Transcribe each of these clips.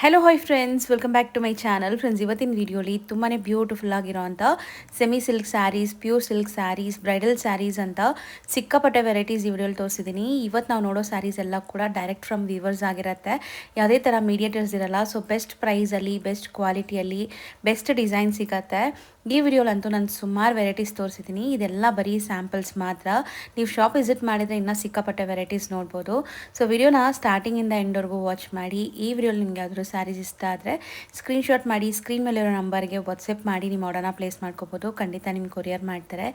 Hello hi friends, welcome back to my channel. Friends, ಇವತ್ತಿನ ವಿಡಿಯೋಲಿ ತುಂಬಾ ಬ್ಯೂಟಿಫುಲ್ ಆಗಿರೋಂಥ semi silk sarees, pure silk sarees, bridal sarees ಅಂತ ಸಿಕ್ಕಾಪಟ್ಟೆ ವೆರೈಟೀಸ್ ಈ ವಿಡಿಯೋಲಿ ತೋರಿಸಿದ್ದೀನಿ. ಇವತ್ತು ನಾವು ನೋಡೋ ಸ್ಯಾರೀಸ್ ಎಲ್ಲ ಕೂಡ ಡೈರೆಕ್ಟ್ ಫ್ರಮ್ ವೀವರ್ಸ್ ಆಗಿರುತ್ತೆ. ಯಾವುದೇ ಥರ ಮೀಡಿಯೇಟರ್ಸ್ ಇರಲ್ಲ. ಸೊ ಬೆಸ್ಟ್ ಪ್ರೈಸಲ್ಲಿ, ಬೆಸ್ಟ್ ಕ್ವಾಲಿಟಿಯಲ್ಲಿ, ಬೆಸ್ಟ್ ಡಿಸೈನ್ ಸಿಗುತ್ತೆ. ಈ ವಿಡಿಯೋಲಂತೂ ನಾನು ಸುಮಾರು ವೆರೈಟೀಸ್ ತೋರಿಸಿದ್ದೀನಿ. ಇದೆಲ್ಲ ಬರೀ ಸ್ಯಾಂಪಲ್ಸ್ ಮಾತ್ರ. ನೀವು ಶಾಪ್ ವಿಸಿಟ್ ಮಾಡಿದರೆ ಇನ್ನೂ ಸಿಕ್ಕಾಪಟ್ಟೆ ವೆರೈಟೀಸ್ ನೋಡ್ಬೋದು. ಸೊ ವಿಡಿಯೋನ ಸ್ಟಾರ್ಟಿಂಗಿಂದ ಎಂಡ್ವರೆಗೂ ವಾಚ್ ಮಾಡಿ. ಈ ವಿಡಿಯೋಲಿ ನಿಮ್ಗೆ ಯಾವ್ದಾದ್ರು ಸ್ಯಾರೀಸ್ ಇಷ್ಟ ಆದರೆ ಸ್ಕ್ರೀನ್ಶಾಟ್ ಮಾಡಿ ಸ್ಕ್ರೀನ್ ಮೇಲಿರೋ ನಂಬರ್ಗೆ ವಾಟ್ಸಪ್ ಮಾಡಿ ನಿಮ್ಮ ಆರ್ಡರ್ನ ಪ್ಲೇಸ್ ಮಾಡ್ಕೋಬೋದು. ಖಂಡಿತ ನಿಮ್ಗೆ ಕೊರಿಯರ್ ಮಾಡ್ತಾರೆ.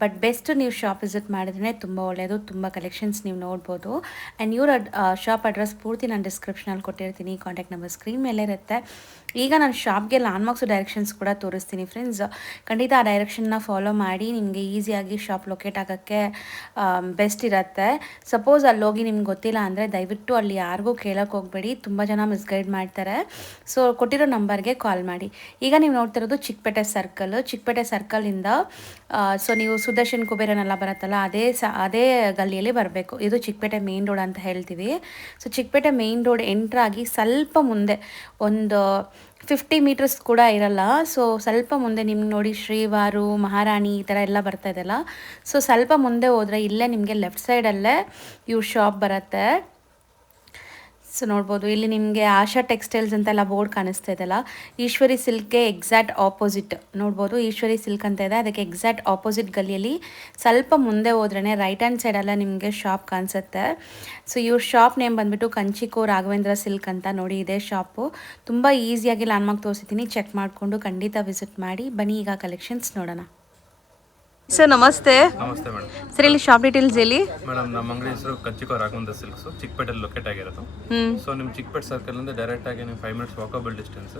ಬಟ್ ಬೆಸ್ಟ್ ನೀವು ಶಾಪ್ ವಿಸಿಟ್ ಮಾಡಿದ್ರೆ ತುಂಬ ಒಳ್ಳೆಯದು. ತುಂಬ ಕಲೆಕ್ಷನ್ಸ್ ನೀವು ನೋಡ್ಬೋದು. ಆ್ಯಂಡ್ ಇವ್ರ ಶಾಪ್ ಅಡ್ರೆಸ್ ಪೂರ್ತಿ ನಾನು ಡಿಸ್ಕ್ರಿಪ್ಷನಲ್ಲಿ ಕೊಟ್ಟಿರ್ತೀನಿ. ಕಾಂಟ್ಯಾಕ್ಟ್ ನಂಬರ್ ಸ್ಕ್ರೀನ್ ಮೇಲೆ ಇರುತ್ತೆ. ಈಗ ನಾನು ಶಾಪ್ಗೆ ಲ್ಯಾಂಡ್ಮಾರ್ಕ್ಸ್ ಡೈರೆಕ್ಷನ್ಸ್ ಕೂಡ ತೋರಿಸ್ತೀನಿ ಫ್ರೆಂಡ್ಸ್. ಖಂಡಿತ ಆ ಡೈರೆಕ್ಷನ್ನ ಫಾಲೋ ಮಾಡಿ ನಿಮಗೆ ಈಸಿಯಾಗಿ ಶಾಪ್ ಲೊಕೇಟ್ ಆಗೋಕ್ಕೆ ಬೆಸ್ಟ್ ಇರುತ್ತೆ. ಸಪೋಸ್ ಅಲ್ಲಿ ಹೋಗಿ ನಿಮ್ಗೆ ಗೊತ್ತಿಲ್ಲ ಅಂದರೆ ದಯವಿಟ್ಟು ಅಲ್ಲಿ ಯಾರಿಗೂ ಕೇಳೋಕ್ಕೆ ಹೋಗಬೇಡಿ. ತುಂಬ ಜನ ಮಿಸ್ಗೈಡ್ ಮಾಡ್ತಾರೆ. ಸೊ ಕೊಟ್ಟಿರೋ ನಂಬರ್ಗೆ ಕಾಲ್ ಮಾಡಿ. ಈಗ ನೀವು ನೋಡ್ತಿರೋದು ಚಿಕ್ಕಪೇಟೆ ಸರ್ಕಲಿಂದ ಸೊ ನೀವು ಸುದರ್ಶನ್ ಕುಬೇರನೆಲ್ಲ ಬರುತ್ತಲ್ಲ ಅದೇ ಗಲ್ಲಿಯಲ್ಲಿ ಬರಬೇಕು. ಇದು ಚಿಕ್ಕಪೇಟೆ ಮೇನ್ ರೋಡ್ ಅಂತ ಹೇಳ್ತೀವಿ. ಸೊ ಚಿಕ್ಕಪೇಟೆ ಮೇನ್ ರೋಡ್ ಎಂಟ್ರಾಗಿ ಸ್ವಲ್ಪ ಮುಂದೆ ಒಂದು 50 ಮೀಟರ್ಸ್ ಕೂಡ ಇರಲ್ಲ. ಸೊ ಸ್ವಲ್ಪ ಮುಂದೆ ನಿಮ್ಗೆ ನೋಡಿ ಶ್ರೀವಾರು, ಮಹಾರಾಣಿ ಈ ಥರ ಎಲ್ಲ ಬರ್ತಾ ಇದೆಯಲ್ಲ. ಸೊ ಸ್ವಲ್ಪ ಮುಂದೆ ಹೋದರೆ ಇಲ್ಲೇ ನಿಮಗೆ ಲೆಫ್ಟ್ ಸೈಡಲ್ಲೇ ಇವ್ರ ಶಾಪ್ ಬರುತ್ತೆ. ಸೊ ನೋಡ್ಬೋದು, ಇಲ್ಲಿ ನಿಮಗೆ ಆಶಾ ಟೆಕ್ಸ್ಟೈಲ್ಸ್ ಅಂತೆಲ್ಲ ಬೋರ್ಡ್ ಕಾಣಿಸ್ತಾ ಇದೆಯಲ್ಲ. ಈಶ್ವರಿ ಸಿಲ್ಕ್ಗೆ ಎಕ್ಸಾಕ್ಟ್ ಆಪೋಸಿಟ್ ನೋಡ್ಬೋದು. ಈಶ್ವರಿ ಸಿಲ್ಕ್ ಅಂತ ಇದೆ, ಅದಕ್ಕೆ ಎಕ್ಸಾಕ್ಟ್ ಆಪೋಸಿಟ್ ಗಲ್ಲಿಯಲ್ಲಿ ಸ್ವಲ್ಪ ಮುಂದೆ ಹೋದ್ರೇ ರೈಟ್ ಹ್ಯಾಂಡ್ ಸೈಡೆಲ್ಲ ನಿಮಗೆ ಶಾಪ್ ಕಾಣಿಸುತ್ತೆ. ಸೊ ಇವ್ರ ಶಾಪ್ ನೇಮ್ ಬಂದುಬಿಟ್ಟು ಕಂಚಿಕೋ ರಾಘವೇಂದ್ರ ಸಿಲ್ಕ್ ಅಂತ. ನೋಡಿ ಇದೇ ಶಾಪು. ತುಂಬ ಈಸಿಯಾಗಿ ಲ್ಯಾಂಡ್ಮಾರ್ಕ್ ತೋರಿಸಿದ್ದೀನಿ. ಚೆಕ್ ಮಾಡಿಕೊಂಡು ಖಂಡಿತ ವಿಸಿಟ್ ಮಾಡಿ. ಬನ್ನಿ ಈಗ ಕಲೆಕ್ಷನ್ಸ್ ನೋಡೋಣ. ಸರ್ ನಮಸ್ತೆ. ನಮಸ್ತೆ ಮೇಡಮ್. ಸರ್ ಇಲ್ಲಿ ಶಾಪ್ ಡೀಟೇಲ್ಸ್ ಹೇಳಿ. ಮೇಡಮ್ ನಮ್ಮ ಅಂಗಡಿ ಹೆಸರು ಕಂಚಿಕೋ ರಾಘವೇಂದ್ರ ಸಿಲ್ಕ್ಸ್, ಚಿಕ್ಕಪೇಟೆಯಲ್ಲಿ ಲೊಕೇಟ್ ಆಗಿರೋದು. ಸೊ ನಿಮ್ಮ ಚಿಕ್ಕಪೇಟೆ ಸರ್ಕಲ್ ಇಂದ ಡೈರೆಕ್ಟ್ ಆಗಿ ನೀವು 5 ಮಿನಿಟ್ಸ್ ವಾಕಬಲ್ ಡಿಸ್ಟೆನ್ಸ್.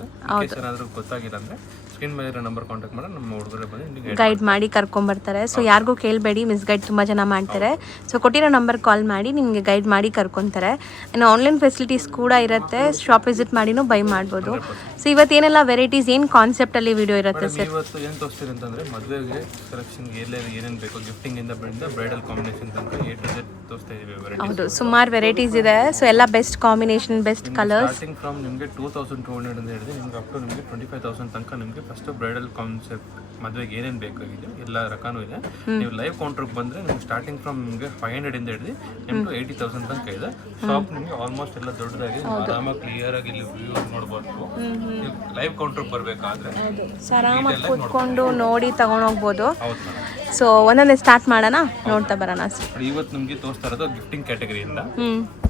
ಏನಾದರೂ ಗೊತ್ತಾಗಿಲ್ಲ ಅಂದ್ರೆ ಸ್ಕ್ರೀನ್ ಮೇಲೆ ನಂಬರ್ ಕಾಂಟ್ಯಾಕ್ಟ್ ಮಾಡಿ ನಮ್ಮ ಹುಡುಗರೇ ಬಂದು ಗೈಡ್ ಮಾಡಿ ಕರ್ಕೊಂಬರ್ತಾರೆ. ಸೊ ಯಾರಿಗೂ ಕೇಳಬೇಡಿ, ಮಿಸ್ಗೈಡ್ ತುಂಬ ಜನ ಮಾಡ್ತಾರೆ. ಸೊ ಕೊಟ್ಟಿರೋ ನಂಬರ್ ಕಾಲ್ ಮಾಡಿ ನಿಮಗೆ ಗೈಡ್ ಮಾಡಿ ಕರ್ಕೊತಾರೆ. ಇನ್ನು ಆನ್ಲೈನ್ ಫೆಸಿಲಿಟೀಸ್ ಕೂಡ ಇರುತ್ತೆ. ಶಾಪ್ ವಿಸಿಟ್ ಮಾಡಿನೂ ಬೈ ಮಾಡ್ಬೋದು. ಸೊ ಇವತ್ತೇನೆಲ್ಲ ವೆರೈಟೀಸ್, ಏನು ಕಾನ್ಸೆಪ್ಟಲ್ಲಿ ವಿಡಿಯೋ ಇರುತ್ತೆ ಸರ್? ಇವತ್ತು ಏನು ತೋರಿಸ್ತೀರಿ ಅಂತಂದರೆ ಮದುವೆಗೆ ಕಲೆಕ್ಷನ್ಗೆ ಏನೇನು ಬೇಕು, ಗಿಫ್ಟಿಂಗ್ ಇಂದ ಬ್ರೈಡಲ್ ಕಾಂಬಿನೇಷನ್ ತನಕ A to Z ತೋರಿಸ್ತಾ ಇದೀವಿ. ಹೌದು, ಸುಮಾರು ವೆರೈಟೀಸ್ ಇದೆ. ಸೊ ಎಲ್ಲ best combination, best colours. Starting from ನಿಮಗೆ 2200 ಅಂತ ಹೇಳಿದ್ರೆ ನಿಮ್ಗೆ ಅಪ್ ಟು ನಿಮಗೆ 25,000 ತನಕ ನಿಮಗೆ ಫಸ್ಟ್ ಬ್ರೈಡಲ್ ಕಾನ್ಸೆಪ್ಟ್ ಮದುವೆಗೆ ಏನೇನು ಬೇಕಾಗಿದೆ ಎಲ್ಲ ರಕಾನೂ ಇದೆ. ನೀವು ಲೈವ್ ಕೌಂಟ್ರಿಗೆ ಬಂದರೆ ನಿಮ್ಗೆ ಸ್ಟಾರ್ಟಿಂಗ್ ಫ್ರಮ್ ನಿಮಗೆ 500 ಇಂದ ಹಿಡಿದು ನಿಮ್ಗೆ 80,000 ತನಕ ಇದೆ. ಶಾಪ್ ನಿಮಗೆ ಆಲ್ಮೋಸ್ಟ್ ಎಲ್ಲ ದೊಡ್ಡದಾಗಿ ಆರಾಮಾಗಿ ಕ್ಲಿಯರ್ ಆಗಿ ಇಲ್ಲಿ ವ್ಯೂ ನೋಡ್ಬೋದು. ನೀವು ಲೈವ್ ಕೌಂಟ್ರಿಗೆ ಬರಬೇಕಾದ್ರೆ ಆರಾಮಾಗಿ ಕೂತ್ಕೊಂಡು ನೋಡಿ ತಗೊಂಡೋಗ್ಬೋದು. ಹೌದು. ಸೊ ಒಂದೊಂದೇ ಸ್ಟಾರ್ಟ್ ಮಾಡೋಣ, ನೋಡ್ತಾ ಬರೋಣ. ಇವತ್ತು ನಿಮಗೆ ತೋರಿಸ್ತಾ ಇರೋದು ಗಿಫ್ಟಿಂಗ್ ಕ್ಯಾಟಗರಿಯಿಂದ.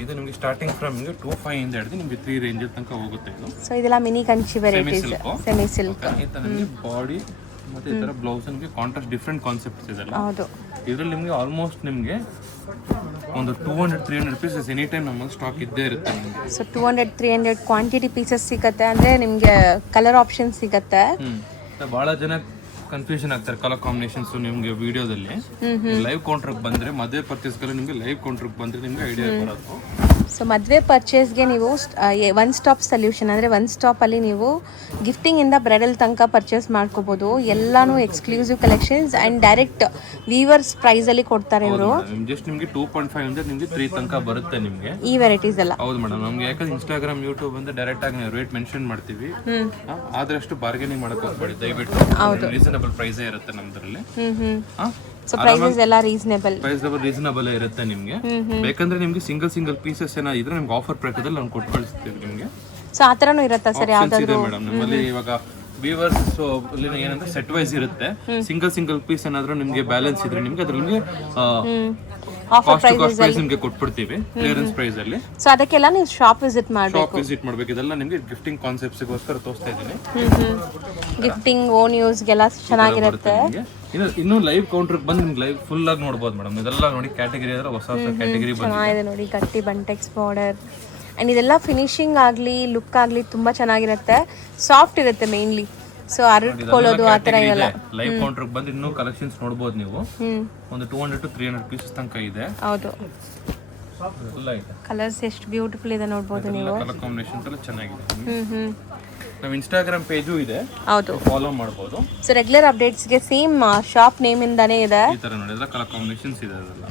ಇದು ನಿಮಗೆ ಸ್ಟಾರ್ಟಿಂಗ್ ಫ್ರಮ್ ನಿಮಗೆ 25 ಇಂದ ಹಿಡಿದು ನಿಮಗೆ 3 ರೇಂಜ್ ತನಕ ಹೋಗುತ್ತೆ. ಇದು ಸೊ ಇದೆಲ್ಲ mini Kanchi varieties, semi silk. ಈ ತರ ನಿಮಗೆ ಬಾಡಿ ಮತ್ತೆ ಈ ತರ ಬ್ಲೌಸ್ ನಿಮಗೆ ಕಾಂಟ್ರಾಸ್ಟ್ ಡಿಫ್ರೆಂಟ್ ಕಾನ್ಸೆಪ್ಟ್ಸ್ ಇದೆಲ್ಲ. ಹೌದು. ಇದರಲ್ಲಿ ನಿಮಗೆ ಆಲ್ಮೋಸ್ಟ್ ನಿಮಗೆ ಒಂದು 200-300 ಪೀಸಸ್ ಎನಿ ಟೈಮ್ ನಮ್ಮ ಸ್ಟಾಕ್ ಇದ್ದೇ ಇರುತ್ತೆ ನಿಮಗೆ. ಸೊ 200-300 ಕ್ವಾಂಟಿಟಿ ಪೀಸಸ್ ಸಿಗುತ್ತೆ. ಅಂದರೆ ನಿಮಗೆ ಕಲರ್ ಆಪ್ಷನ್ ಸಿಗುತ್ತೆ. ಭಾಳ ಜನ ಕನ್ಫ್ಯೂಷನ್ ಆಗ್ತಾರೆ ಕಲರ್ ಕಾಂಬಿನೇಷನ್ಸ್ ನಿಮಗೆ ವಿಡಿಯೋದಲ್ಲಿ. ಲೈವ್ ಕೌಂಟ್ರಿಗೆ ಬಂದರೆ ಮದುವೆ ಪರ್ಚೇಸ್ಗೆಲ್ಲ ನಿಮಗೆ ಲೈವ್ ಕೌಂಟ್ರಿಗೆ ಬಂದರೆ ನಿಮಗೆ ಐಡಿಯಾ ಬರೋದು. ಸೊ ಮದುವೆ ಪರ್ಚೇಸ್ಗೆ ನೀವು ಒನ್ ಸ್ಟಾಪ್ ಸೊಲ್ಯೂಷನ್, ಅಂದರೆ ಒನ್ ಸ್ಟಾಪಲ್ಲಿ ನೀವು ಗಿಫ್ಟಿಂಗಿಂದ ಬ್ರೈಡಲ್ ತನಕ ಪರ್ಚೇಸ್ ಮಾಡ್ಕೋಬೋದು. ಎಲ್ಲಾನು exclusive collections and direct weavers ಪ್ರೈಸಲ್ಲಿ ಕೊಡ್ತಾರೆ ಇವರು. ಜಸ್ಟ್ ನಿಮಗೆ 2.5 ಇಂದ ನಿಮಗೆ 3 ತನಕ ಬರುತ್ತೆ ನಿಮಗೆ ಈ ವೆರೈಟೀಸ್ ಎಲ್ಲ. ಹೌದು ಮೇಡಮ್. ನಮ್ಗೆ ಯಾಕಂದ್ರೆ ಇನ್ಸ್ಟಾಗ್ರಾಮ್, ಯೂಟ್ಯೂಬ್ ಅಂತ ಡೈರೆಕ್ಟ್ ಆಗಿ ನಾವು ರೇಟ್ ಮೆನ್ಷನ್ ಮಾಡ್ತೀವಿ. ಆದಷ್ಟು ಬಾರ್ಗೇನಿಂಗ್ ಮಾಡಕ್ಕೆ ಹೋಗ್ಬೇಡಿ ದಯವಿಟ್ಟು. ರೀಸನಬಲ್ ಪ್ರೈಸೇ ಇರುತ್ತೆ ನಮ್ದ್ರಲ್ಲಿ. ಸೊ ಪ್ರೈಸಸ್ ಎಲ್ಲ ರೀಸನಬಲ್ ಇರುತ್ತೆ ನಿಮಗೆ. ಬೇಕಂದ್ರೆ ನಿಮಗೆ ಸಿಂಗಲ್ ಪೀಸಸ್ ಏನಾದ್ರೆ ನಿಮ್ಗೆ ಆಫರ್ ಪ್ರಕಾರದಲ್ಲಿ ನಾವು ಕೊಟ್ಟು ಕಳಿಸ್ತೀವಿ ನಿಮಗೆ. ಸೊ ಆ ಥರನೂ ಇರುತ್ತಾ ಸರ್? ಯಾವ್ದಾದ್ರು ಮೇಡಮ್ ನಮ್ಮಲ್ಲಿ ಇವಾಗ ವೀವರ್ಸ್ ಏನಂದ್ರೆ ಸೆಟ್ ವೈಸ್ ಇರುತ್ತೆ. ಸಿಂಗಲ್ ಪೀಸ್ ಏನಾದ್ರೂ ನಿಮಗೆ ಬ್ಯಾಲೆನ್ಸ್ ಇದ್ರೆ ನಿಮಗೆ ಅದ್ರ ನಿಮಗೆ ಕಾಸ್ಟ್ ಪ್ರೈಸ್ ನಿಮಗೆ ಕೊಟ್ಬಿಡ್ತೀವಿ ಕ್ಲಿಯರೆನ್ಸ್ ಪ್ರೈಸ್ ಅಲ್ಲಿ. ಸೊ ಅದಕ್ಕೆಲ್ಲ ನೀವು ಶಾಪ್ ವಿಸಿಟ್ ಮಾಡಬೇಕು. ಇದೆಲ್ಲ ನಿಮಗೆ ಗಿಫ್ಟಿಂಗ್ ಕಾನ್ಸೆಪ್ಟ್ಸ್ಗೋಸ್ಕರ ತೋರಿಸ್ತಾ ಇದ್ದೀನಿ. ಗಿಫ್ಟಿಂಗ್ ಓನ್ ಯೂಸ್ಗೆಲ್ಲ ಚೆನ್ನಾಗಿರುತ್ತೆ. ಇನ್ನು ಲೈವ್ ಕೌಂಟರ್ಗೆ ಬಂದು ನಿಮ್ಗೆ ಲೈವ್ ಫುಲ್ ಆಗಿ ನೋಡ್ಬೋದು ಮೇಡಮ್. ಇದೆಲ್ಲ ನೋಡಿ ಕ್ಯಾಟಗರಿ ಅಂದ್ರೆ ಹೊಸ ಕ್ಯಾಟಗರಿ ಚೆನ್ನಾಗಿದೆ ನೋಡಿ. ಗಟ್ಟಿ ಬಂಟೆಕ್ಸ್ ಬಾರ್ಡರ್ ಆ್ಯಂಡ್ ಇದೆಲ್ಲ ಫಿನಿಶಿಂಗ್ ಆಗಲಿ ಲುಕ್ ಆಗಲಿ ತುಂಬ ಚೆನ್ನಾಗಿರುತ್ತೆ. ಸಾಫ್ಟ್ ಇರುತ್ತೆ ಮೇನ್ಲಿ. ಸೊ ಅರಟ್ಕೊಳ್ಳೋದು ಆ ಥರ ಇರಲ್ಲ. ಲೈವ್ ಕೌಂಟರ್ಗೆ ಬಂದು ಇನ್ನೂ ಕಲೆಕ್ಷನ್ಸ್ ನೋಡ್ಬೋದು ನೀವು. ಒಂದು 200-300 ಪೀಸಸ್ ತನಕ ಇದೆ. ಹೌದು. ಎಲ್ಲ ಇದೆ. ಕಲರ್ಸ್ ಎಷ್ಟು ಬ್ಯೂಟಿಫುಲ್ ಇದೆ ನೋಡ್ಬೋದು ನೀವು. ಕಲರ್ ಕಾಂಬಿನೇಷನ್ಸ್ ಎಲ್ಲ ಚೆನ್ನಾಗಿದೆ. ನಾವು ಇನ್ಸ್ಟಾಗ್ರಾಮ್ ಪೇಜು ಇದೆ, ಹೌದು, ಫಾಲೋ ಮಾಡ್ಬೋದು. ಸೊ ರೆಗ್ಯುಲರ್ ಅಪ್ಡೇಟ್ಸ್ಗೆ ಸೇಮ್ ಶಾಪ್ ನೇಮ್ ಇಂದಾನೇ ಇದೆ. ಈ ತರ ನೋಡಿ ಎಲ್ಲ ಕಲರ್ ಕಾಂಬಿನೇಷನ್ಸ್ ಇದೆ ಅದೆಲ್ಲ.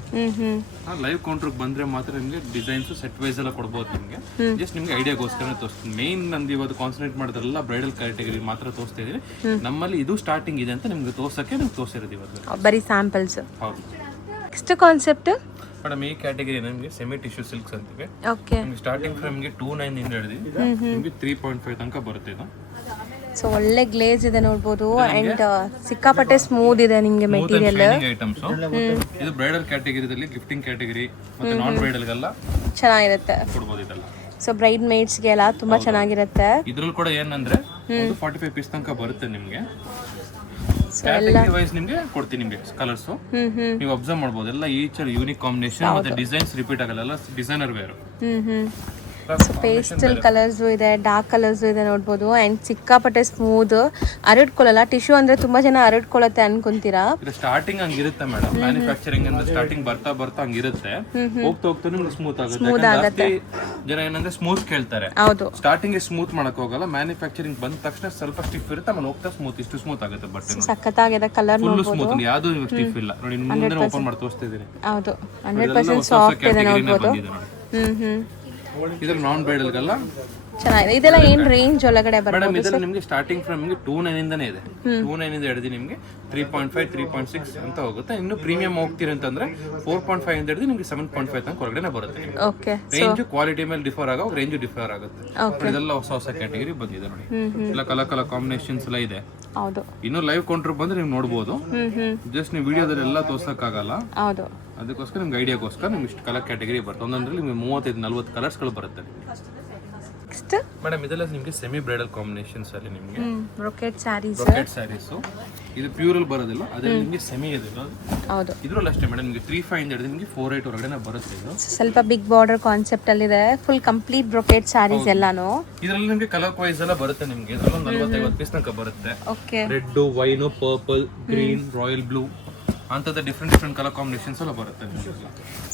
ಲೈವ್ ಕೌಂಟರ್ಗೆ ಬಂದ್ರೆ ಮಾತ್ರ ನಿಮಗೆ ಡಿಸೈನ್ಸ್ ಸೆಟ್ ವೈಸ್ ಎಲ್ಲ ಕೊಡ್ಬೋದು ನಿಮಗೆ. ಜಸ್ಟ್ ನಿಮ್ಗೆ ಐಡಿಯಾಗೋಸ್ಕರ ತೋರಿಸ್ತೀನಿ. ಮೇನ್ ನಂದು ಇವತ್ತು ಕಾನ್ಸಂಟ್ರೇಟ್ ಮಾಡಿದ್ರಲ್ಲ ಬ್ರೈಡಲ್ ಕ್ಯಾಟಗರಿ ಮಾತ್ರ ತೋರಿಸ್ತಾ ಇದೀನಿ. ನಮ್ಮಲ್ಲಿ ಇದು ಸ್ಟಾರ್ಟಿಂಗ್ ಇದೆ ಅಂತ ನಿಮ್ಗೆ ತೋರಿಸಿರೋದು ಇವತ್ತು ಬರೀ ಸ್ಯಾಂಪಲ್ಸ್. ಹೌದು. ನೆಕ್ಸ್ಟ್ ಕಾನ್ಸೆಪ್ಟ್ ಮೇಡಮ್ ಈ ಕ್ಯಾಟಗರಿ ನಿಮಗೆ ಸೆಮಿ ಟಿಶ್ಯೂ ಸಿಲ್ಕ್ಸ್ ಅಂತೀವಿ. ಓಕೆ, ನಿಮ್ಗೆ ಸ್ಟಾರ್ಟಿಂಗ್ ಫ್ರಮ್ ನಿಮಗೆ 2.9 ಇಂದ ಹಿಡಿದು ನಿಮಗೆ 3.5 ತನಕ ಬರುತ್ತೆ ಇದು. ಸೊ ಒಳ್ಳೆ ಗ್ಲೇಸ್ ಇದೆ ನೋಡ್ಬೋದು, ಅಂಡ್ ಸಿಕ್ಕಾಪಟ್ಟೆ ಸ್ಮೂತ್ ಇದೆ ನಿಮಗೆ ಮೆಟೀರಿಯಲ್. ಐಟಮ್ಸ್ ಇದು ಬ್ರೈಡಲ್ ಕ್ಯಾಟಗರಿದಲ್ಲಿ, ಗಿಫ್ಟಿಂಗ್ ಕ್ಯಾಟಗರಿ ಮತ್ತೆ ನಾನ್ ಬ್ರೈಡಲ್ಗೆಲ್ಲ ಚೆನ್ನಾಗಿರುತ್ತೆ. ಕೊಡ್ಬೋದು ಇದೆಲ್ಲ. ಸೊ ಬ್ರೈಡ್ ಮೇಡ್ಸ್ಗೆ ಎಲ್ಲ ತುಂಬಾ ಚೆನ್ನಾಗಿರುತ್ತೆ. ಇದ್ರಲ್ಲಿ ಕೂಡ ಏನಂದ್ರೆ 45 ಪೀಸ್ ತನಕ ಬರುತ್ತೆ ನಿಮಗೆ. ಕ್ಯಾಟಗರಿ ವೈಸ್ ನಿಮಗೆ ಕೊಡ್ತೀನಿ ನಿಮಗೆ ಕಲರ್ಸ್. ನೀವು ಅಬ್ಸರ್ವ್ ಮಾಡಬಹುದು ಎಲ್ಲ ಈಚ್ ಯೂನಿಕ್ ಕಾಂಬಿನೇಷನ್ ಮತ್ತೆ ಡಿಸೈನ್ಸ್ ರಿಪೀಟ್ ಆಗಲ್ಲ, ಎಲ್ಲ designer wear. So pastel colours ಇದೆ, ಡಾರ್ಕ್ ಕಲರ್ಸ್ ಇದೆ ನೋಡ್ಬೋದು, ಅಂಡ್ ಸಿಕ್ಕಾಪಟ್ಟೆ ಸ್ಮೂತ್, ಹರಡ್ಕೊಳ್ಳಲ್ಲ. ಟಿಶ್ಯೂ ಅಂದ್ರೆ ತುಂಬಾ ಜನ ಹರಡ್ಕೊಳ್ಳುತ್ತೆ ಅನ್ಕೊಂತೀರಾ. ಸ್ಟಾರ್ಟಿಂಗ್ ಹಂಗಿರುತ್ತೆ ಮೇಡಮ್, ಮ್ಯಾನುಫ್ಯಾಕ್ಚರಿಂಗ್ ಅಂದ್ರೆ ಸ್ಟಾರ್ಟಿಂಗ್ ಬರ್ತಾ ಬರ್ತಾ ಹಂಗಿರುತ್ತೆ. ಹೋಗ್ತಾ ಹೋಗ್ತಾ ನಿಮ್ಗೆ ಸ್ಮೂತ್ ಆಗುತ್ತೆ. ಜನ ಏನಂದ್ರೆ ಸ್ಮೂತ್ ಕೇಳ್ತಾರೆ. ಹೌದು, ಸ್ಟಾರ್ಟಿಂಗ್ ಸ್ಮೂತ್ ಮಾಡಕ್ ಹೋಗಲ್ಲ, ಮ್ಯಾನುಫ್ಯಾಕ್ಚರಿಂಗ್ ಬಂದ ತಕ್ಷಣ ಸ್ವಲ್ಪ ಸ್ಟಿಫ್ ಇರುತ್ತೆ, ಆಮೇಲೆ ಹೋಗ್ತಾ ಸ್ಮೂತ್, ಇಷ್ಟು ಸ್ಮೂತ್ ಆಗುತ್ತೆ. ಬಟ್ಟೆ ಸಖತ್ತಾಗಿದೆ ಕಲರ್, ಫುಲ್ ಸ್ಮೂತ್, ಯಾವುದು ಸ್ಟಿಫ್ ಇಲ್ಲ ನೋಡಿ. ಮುಂದೆ ಓಪನ್ ಮಾಡಿ ತೋರಿಸ್ತಾ ಇದೀನಿ. ಹೌದು, 100% ಸಾಫ್ಟ್ ಇದೆ ನೋಡ್ಬೋದು. ಇದ್ರ ನಾನ್ ಬ್ರೈಡಲ್ಗೆಲ್ಲ ಚೆನ್ನಾಗಿದೆ. ಇದೆಲ್ಲ ಏನ್ ರೇಂಜ್ ಒಳಗಡೆ ಬರುತ್ತೆ ಮೇಡಮ್? ಇದೆಲ್ಲ ನಿಮಗೆ ಸ್ಟಾರ್ಟಿಂಗ್ ಫ್ರಮ್ ನಿಮಗೆ 2.9 ಇಂದಾನೇ ಇದೆ. 2.9 ಇಂದ ಹಿಡಿದು ನಿಮಗೆ 3.5, 3.6 ಅಂತ ಹೋಗುತ್ತೆ. ಇನ್ನು ಪ್ರೀಮಿಯಂ ಹೋಗ್ತೀರಿ ಅಂತಂದ್ರೆ 4.5 ಇಂದ ಹಿಡಿದು ನಿಮಗೆ 7.5 ತನಕ ಹೊರಗಡೆ ಬರುತ್ತೆ. ಓಕೆ, ರೇಂಜ್ ಕ್ವಾಲಿಟಿ ಮೇಲೆ ಡಿಫರ್ ಆಗೋ ರೇಂಜ್ ಡಿಫರ್ ಆಗುತ್ತೆ. ಇದೆಲ್ಲ ಹೊಸ ಹೊಸ ಕ್ಯಾಟಗರಿ ಬಂದಿದೆ ನೋಡಿ. ಎಲ್ಲ ಕಲರ್ ಕಾಂಬಿನೇಷನ್ಸ್ ಎಲ್ಲ ಇದೆ. ಹೌದು, ಇನ್ನು ಲೈವ್ ಕೌಂಟರ್ ಬಂದ್ರೆ ನೀವು ನೋಡಬಹುದು. ಜಸ್ಟ್ ನೀವು ವಿಡಿಯೋದಲ್ಲಿ ಎಲ್ಲ ತೋರ್ಸಕ್ಕಾಗಲ್ಲ. ಹೌದು, ಅದಕ್ಕೋಸ್ಕರ ನಿಮ್ಗೆ ಐಡಿಯಾಗೋಸ್ಕರ ನಿಮ್ಗೆ ಇಷ್ಟು ಕಲರ್ ಕ್ಯಾಟಗರಿ ಬರುತ್ತೆ. ಒಂದೊಂದ್ರಲ್ಲಿ ನಿಮಗೆ 35-40 ಕಲರ್ಸ್ಗಳು ಬರುತ್ತೆ. ನೆಕ್ಸ್ಟ್ ಮೇಡಮ್ ಇದೆಲ್ಲ ನಿಮಗೆ ಸೆಮಿ ಬ್ರೈಡಲ್ ಕಾಂಬಿನೇಷನ್ಸ್ ಅಲ್ಲಿ ನಿಮಗೆ ಬ್ರೊಕೆಟ್ ಸ್ಯಾರೀಸ್. ಇದು ಪ್ಯೂರ್ ಅಲ್ಲಿ ಬರೋದಿಲ್ಲ, ಅದೇ ನಿಮಗೆ ಸೆಮಿ ಇದೆ. ಹೌದು, ಇದ್ರಲ್ಲಿ ಅಷ್ಟೇ ಮೇಡಮ್, ನಿಮಗೆ 3.5 ಇಂದ ಹಿಡಿದು ನಿಮಗೆ 4.8 ಹೊರಗಡೆ ಬರುತ್ತೆ. ಇದು ಸ್ವಲ್ಪ ಬಿಗ್ ಬಾರ್ಡರ್ ಕಾನ್ಸೆಪ್ಟ್ ಅಲ್ಲಿ ಇದೆ. ಫುಲ್ ಕಂಪ್ಲೀಟ್ ಬ್ರೊಕೆಟ್ ಸ್ಯಾರೀಸ್ ಎಲ್ಲಾನು. ಇದರಲ್ಲಿ ನಿಮಗೆ ಕಲರ್ ವೈಸ್ ಎಲ್ಲ ಬರುತ್ತೆ. ನಿಮಗೆ ಇದರಲ್ಲಿ 40-50 ಪೀಸ್ ತನಕ ಬರುತ್ತೆ. Okay, red, wine, purple, green, royal blue ಅಂತದ ಡಿಫ್ರೆಂಟ್ ಕಲರ್ ಕಾಂಬಿನೇಷನ್ಸ್ ಎಲ್ಲ ಬರುತ್ತೆ.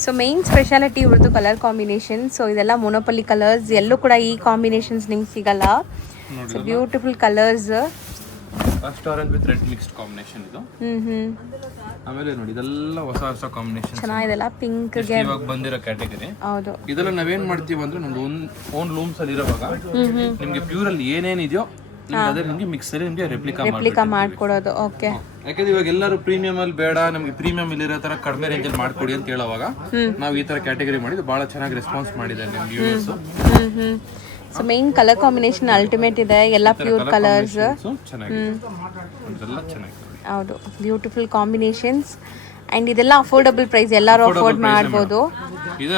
ಸೊ ಮೇನ್ ಸ್ಪೆಷಾಲಿಟಿ ಇವ್ರದ್ದು ಕಲರ್ ಕಾಂಬಿನೇಷನ್. ಸೊ ಇದೆಲ್ಲ ಮೊನೋಪಲಿ ಕಲರ್ಸ್, ಎಲ್ಲೂ ಕೂಡ ಈ ಕಾಂಬಿನೇಷನ್ಸ್ ನಿಮ್ಗೆ ಸಿಗಲ್ಲ. So beautiful colours. First orange with red mixed combination ಇದು. ಆಮೇಲೆ ನೋಡಿ ಇದೆಲ್ಲ ಹೊಸ ಹೊಸ ಕಾಂಬಿನೇಷನ್ ಚೆನ್ನಾಗಿದೆಲ್ಲ. ಪಿಂಕ್ ಗೆ ಇವಾಗ ಬಂದಿರೋ ಕ್ಯಾಟಗರಿ. ಹೌದು, ಇದೆಲ್ಲ ನಾವೇನ್ ಮಾಡ್ತೀವಿ ಅಂದ್ರೆ ನಮ್ದು ಓನ್ ಲೂಮ್ಸ್ ಅಲ್ಲಿ ಇರೋವಾಗ ನಿಮ್ಗೆ ಪ್ಯೂರ್ ಅಲ್ಲಿ ಏನೇನಿದೆಯೋ ಅದೇ ನಿಮ್ಗೆ ಮಿಕ್ಸ್ ಅಲ್ಲಿ ನಿಮ್ಗೆ ರೆಪ್ಲಿಕಾ ಮಾಡ್ಕೊಡೋದು. ಓಕೆ, ಯಾಕಂದ್ರೆ ಇವಾಗ ಎಲ್ಲರೂ ಪ್ರೀಮಿಯಂ ಅಲ್ಲಿ ಬೇಡ, ನಮ್ಗೆ ಪ್ರೀಮಿಯಂ ಇಲ್ಲಿ ಇರೋ ತರ ಕಡಿಮೆ ರೇಂಜ್ ಅಲ್ಲಿ ಮಾಡ್ಕೊಡಿ ಅಂತ ಹೇಳುವಾಗ ನಾವು ಈ ತರ ಕ್ಯಾಟಗರಿ ಮಾಡಿದ್ದು ಬಹಳ ಚೆನ್ನಾಗಿ ರೆಸ್ಪಾನ್ಸ್ ಮಾಡಿದ್ದಾರೆ ನಿಮ್ viewers. So main colour combination ultimate ಇದೆ. ಎಲ್ಲ ಪ್ಯೂರ್ ಕಲರ್ಸ್ ಚೆನ್ನಾಗಿದೆ, ಇದೆಲ್ಲ ಚೆನ್ನಾಗಿದೆ. ಹೌದು, ಬ್ಯೂಟಿಫುಲ್ ಕಾಂಬಿನೇಷನ್ಸ್. ಅಂಡ್ ಇದೆಲ್ಲ ಅಫೋರ್ಡಬಲ್ ಪ್ರೈಸ್, ಎಲ್ಲರೂ ಅಫೋರ್ಡ್ ಮಾಡ್ಬೋದು. ಇದು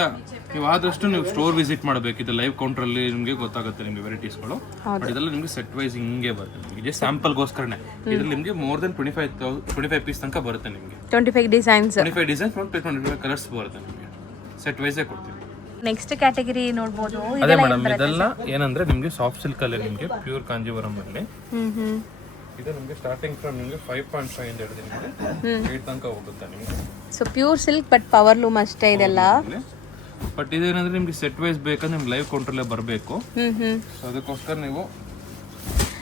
ನೀವು ಆದಷ್ಟು ನೀವು ಸ್ಟೋರ್ ವಿಸಿಟ್ ಮಾಡಬೇಕು. ಇದು ಲೈವ್ ಕೌಂಟರ್ ಅಲ್ಲಿ ನಿಮಗೆ ಗೊತ್ತಾಗುತ್ತೆ ನಿಮಗೆ ವೆರೈಟೀಸ್ಗಳು. ಬಟ್ ಇದೆಲ್ಲ ನಿಮಗೆ ಸೆಟ್ ವೈಸ್ ಹಿಂಗೆ ಬರುತ್ತೆ. ನಿಮಗೆ ಸ್ಯಾಂಪಲ್ಗೋಸ್ಕರನೇ ಇದ್ರಲ್ಲಿ ನಿಮಗೆ ಮೋರ್ ದೆನ್ 25 ಪೀಸ್ ತನಕ ಬರುತ್ತೆ. ನಿಮಗೆ 25 ಡಿಸೈನ್ಸ್, 25 ಡಿಸೈನ್ಸ್ ಮತ್ತು 25 ಕಲರ್ಸ್ ಬರುತ್ತೆ. ನಿಮಗೆ ಸೆಟ್ ವೈಸೇ ಕೊಡ್ತೀವಿ. ನೆಕ್ಸ್ಟ್ ಕ್ಯಾಟಗರಿ ನೋಡಬಹುದು. ಅದೇ ಮೇಡಮ್, ಇದೆಲ್ಲ ಏನಂದ್ರೆ ನಿಮಗೆ ಸಾಫ್ಟ್ ಸಿಲ್ಕ್ ಅಲ್ಲಿ ನಿಮಗೆ ಪ್ಯೂರ್ ಕಾಂಜೀವರಂ ಅಲ್ಲಿ ಇದು ನಿಮಗೆ ಸ್ಟಾರ್ಟಿಂಗ್ ಫ್ರಮ್ ನಿಮಗೆ 5.5 ಇಂದ ಹಿಡಿದು ನಿಮಗೆ 8 ತನಕ ಹೋಗುತ್ತೆ ನಿಮಗೆ. So pure silk but power loom ಅಷ್ಟೇ ಇದೆಲ್ಲ. ಬಟ್ ಇದೇನಂದ್ರೆ ನಿಮ್ಗೆ ಸೆಟ್ ವೈಸ್ ಬೇಕಂದ್ರೆ ನಿಮ್ಗೆ ಲೈವ್ ಕೌಂಟರ್ಲೇ ಬರಬೇಕು. ಸೊ ಅದಕ್ಕೋಸ್ಕರ ನೀವು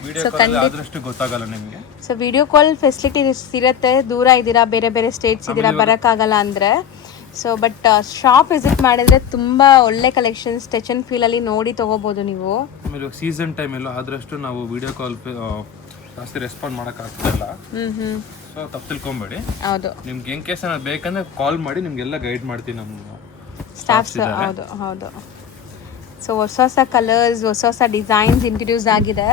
ವಿಡಿಯೋ ಕಾಲ್ ಆದಷ್ಟು ಗೊತ್ತಾಗಲ್ಲ ನಿಮಗೆ. ಸೊ ವಿಡಿಯೋ ಕಾಲ್ ಫೆಸಿಲಿಟೀಸ್ ಇರುತ್ತೆ. ದೂರ ಇದ್ದೀರಾ, ಬೇರೆ ಬೇರೆ ಸ್ಟೇಟ್ಸ್ ಇದ್ದೀರಾ, ಬರೋಕ್ಕಾಗಲ್ಲ ಅಂದರೆ. ಸೊ ಬಟ್ ಶಾಪ್ ವಿಸಿಟ್ ಮಾಡಿದ್ರೆ ತುಂಬಾ ಒಳ್ಳೆ ಕಲೆಕ್ಷನ್ಸ್ ಟಚ್ ಅಂಡ್ ಫೀಲ್ ಅಲ್ಲಿ ನೋಡಿ ತಗೋಬಹುದು ನೀವು. ಆಮೇಲೆ ಸೀಸನ್ ಟೈಮ್ ಎಲ್ಲ ಆದಷ್ಟು ನಾವು ವಿಡಿಯೋ ಕಾಲ್ ಜಾಸ್ತಿ ರೆಸ್ಪಾಂಡ್ ಮಾಡಕ್ ಆಗ್ತಿಲ್ಲ. ಸೊ ತಪ್ಪು ತಿಳ್ಕೊಂಬೇಡಿ. ಹೌದು, ನಿಮ್ಗೆ ಇನ್ ಕೇಸ್ ಏನಾದ್ರು ಬೇಕಂದ್ರೆ ಕಾಲ್ ಮಾಡಿ ನಿಮ್ಗೆಲ್ಲ ಗೈಡ್ ಮಾಡ್ತೀನಿ ನಮ್ಮ ಸ್ಟಾಫ್ಸ್. ಹೌದು ಹೌದು. ಸೊ ಹೊಸ ಹೊಸ ಕಲರ್ಸ್, ಹೊಸ ಹೊಸ ಡಿಸೈನ್ಸ್ ಇಂಟ್ರೊಡ್ಯೂಸ್ ಆಗಿದೆ.